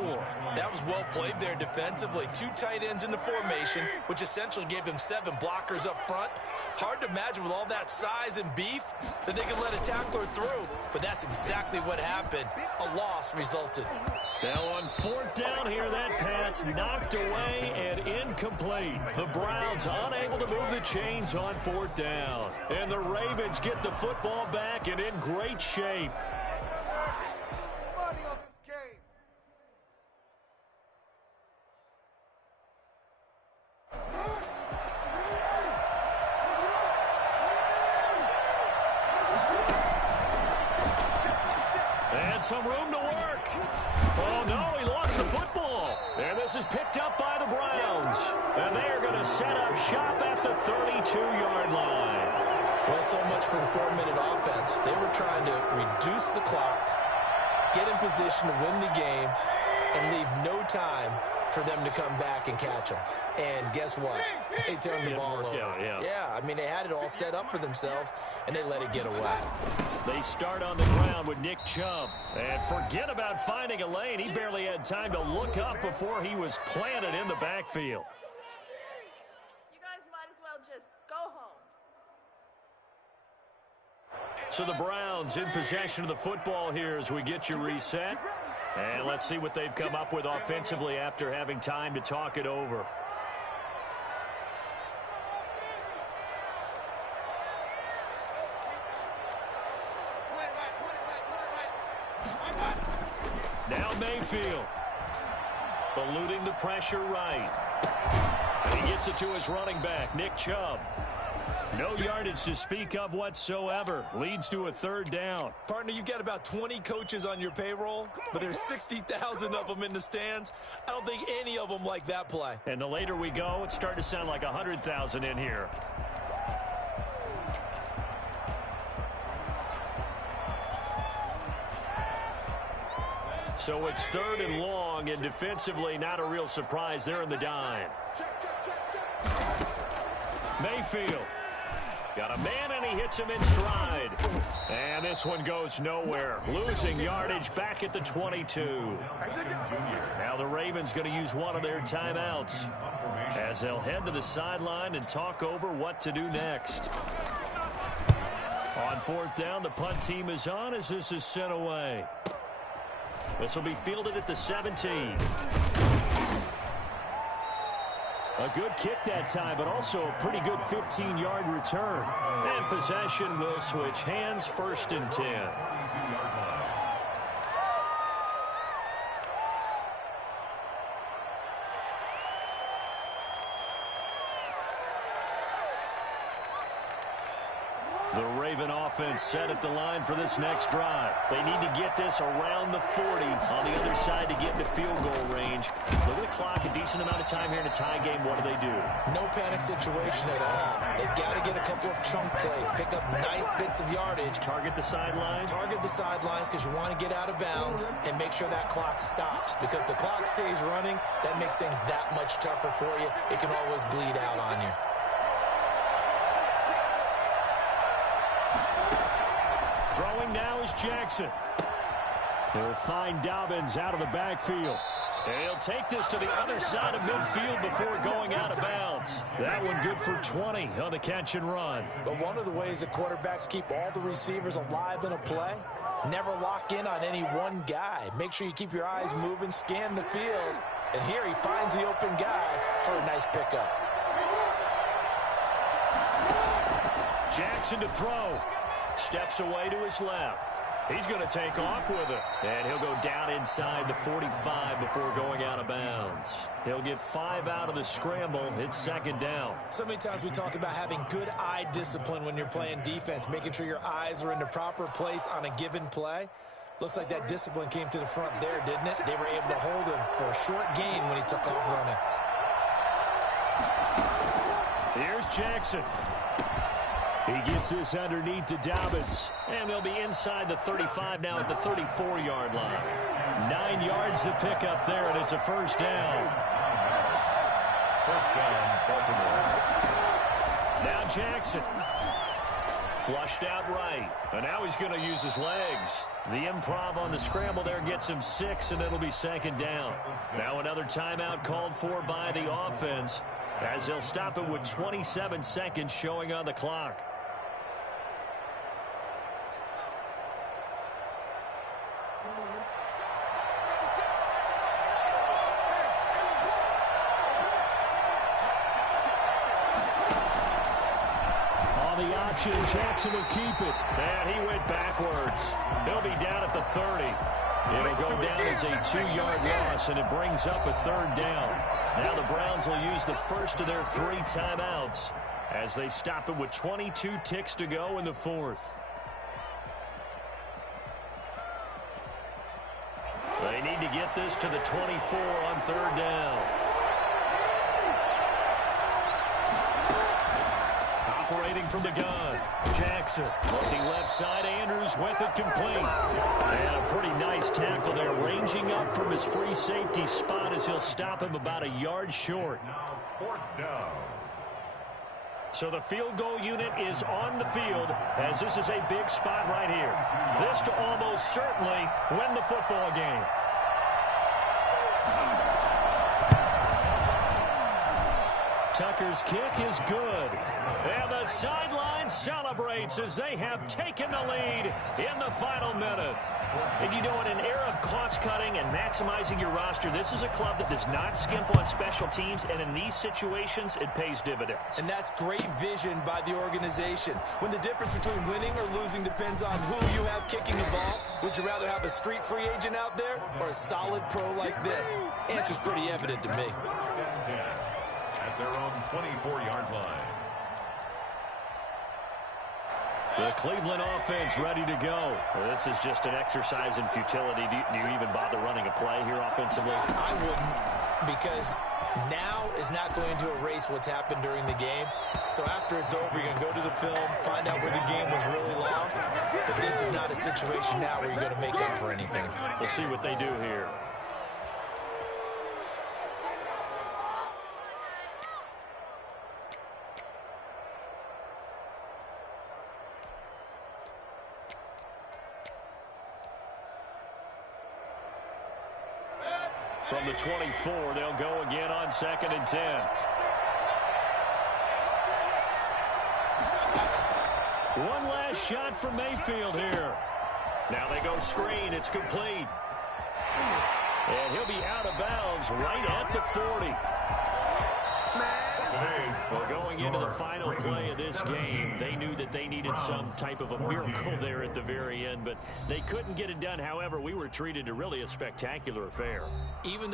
That was well played there defensively. 2 tight ends in the formation, which essentially gave them 7 blockers up front. Hard to imagine with all that size and beef that they could let a tackler through, but that's exactly what happened. A loss resulted. Now on fourth down here, that pass knocked away and incomplete. The Browns unable to move the chains on fourth down. And the Ravens get the football back and in great shape. Some room to work. Oh, no, he lost the football. And this is picked up by the Browns. And they're going to set up shop at the 32-yard line. Well, so much for the 4-minute offense. They were trying to reduce the clock, get in position to win the game, and leave no time for them to come back and catch them. And guess what? They turned the ball over. Yeah, I mean, they had it all set up for themselves, and they let it get away. They start on the ground with Nick Chubb. And forget about finding a lane. He barely had time to look up before he was planted in the backfield. You guys might as well just go home. So the Browns in possession of the football here as we get you reset. And let's see what they've come up with offensively after having time to talk it over. Now Mayfield. Eluding the pressure right. And he gets it to his running back, Nick Chubb. No yardage to speak of whatsoever. Leads to a third down. Partner, you've got about 20 coaches on your payroll, but there's 60,000 of them in the stands. I don't think any of them like that play. And the later we go, it's starting to sound like 100,000 in here. So it's third and long, and defensively not a real surprise there in the dime. Mayfield. Got a man, and he hits him in stride. And this one goes nowhere. Losing yardage back at the 22. Now the Ravens going to use one of their timeouts as they'll head to the sideline and talk over what to do next. On fourth down, the punt team is on as this is sent away. This will be fielded at the 17. A good kick that time, but also a pretty good 15-yard return. And possession will switch hands, first and 10. The Raven offense set at the line for this next drive. They need to get this around the 40 on the other side to get into field goal range. They're going to clock, a decent amount of time here in a tie game. What do? No panic situation at all. They've got to get a couple of chunk plays, pick up nice bits of yardage. Target the sidelines? Target the sidelines because you want to get out of bounds and make sure that clock stops. Because if the clock stays running, that makes things that much tougher for you. It can always bleed out on you. Throwing now is Jackson. He'll find Dobbins out of the backfield. And he'll take this to the other side of midfield before going out of bounds. That one good for 20 on the catch and run. But one of the ways that quarterbacks keep all the receivers alive in a play, never lock in on any one guy. Make sure you keep your eyes moving, scan the field. And here he finds the open guy for a nice pickup. Jackson to throw. Steps away to his left. He's going to take off with it. And he'll go down inside the 45 before going out of bounds. He'll get 5 out of the scramble. It's second down. So many times we talk about having good eye discipline when you're playing defense, making sure your eyes are in the proper place on a given play. Looks like that discipline came to the front there, didn't it? They were able to hold him for a short gain when he took off running. Here's Jackson. He gets this underneath to Dobbins. And they'll be inside the 35 now at the 34-yard line. 9 yards to pick up there, and it's a first down. First down, Baltimore. Now Jackson. Flushed out right. And now he's going to use his legs. The improv on the scramble there gets him 6, and it'll be second down. Now another timeout called for by the offense, as they'll stop it with 27 seconds showing on the clock. Jackson will keep it. And he went backwards. They'll be down at the 30. It'll go down as a 2-yard loss, and it brings up a third down. Now the Browns will use the first of their 3 timeouts as they stop it with 22 ticks to go in the fourth. They need to get this to the 24 on third down. Operating from the gun, Jackson looking left side. Andrews with it complete. And a pretty nice tackle there, ranging up from his free safety spot as he'll stop him about a yard short. Now fourth down. So the field goal unit is on the field as this is a big spot right here. This to almost certainly win the football game. Tucker's kick is good. And the sideline celebrates as they have taken the lead in the final minute. And you know, in an era of cost-cutting and maximizing your roster, this is a club that does not skimp on special teams, and in these situations, it pays dividends. And that's great vision by the organization. When the difference between winning or losing depends on who you have kicking the ball, would you rather have a street free agent out there or a solid pro like this? Answer's pretty evident to me. At their own 24-yard line. The Cleveland offense ready to go. Well, this is just an exercise in futility. Do you even bother running a play here offensively? I wouldn't, because now is not going to erase what's happened during the game. So after it's over, you're going to go to the film, find out where the game was really lost. But this is not a situation now where you're going to make up for anything. We'll see what they do here. From the 24, they'll go again on 2nd and 10. One last shot from Mayfield here. Now they go screen. It's complete. And he'll be out of bounds right at the 40. Well, going into the final play of this game, they knew that they needed some type of a miracle there at the very end, but they couldn't get it done. However, we were treated to really a spectacular affair. Even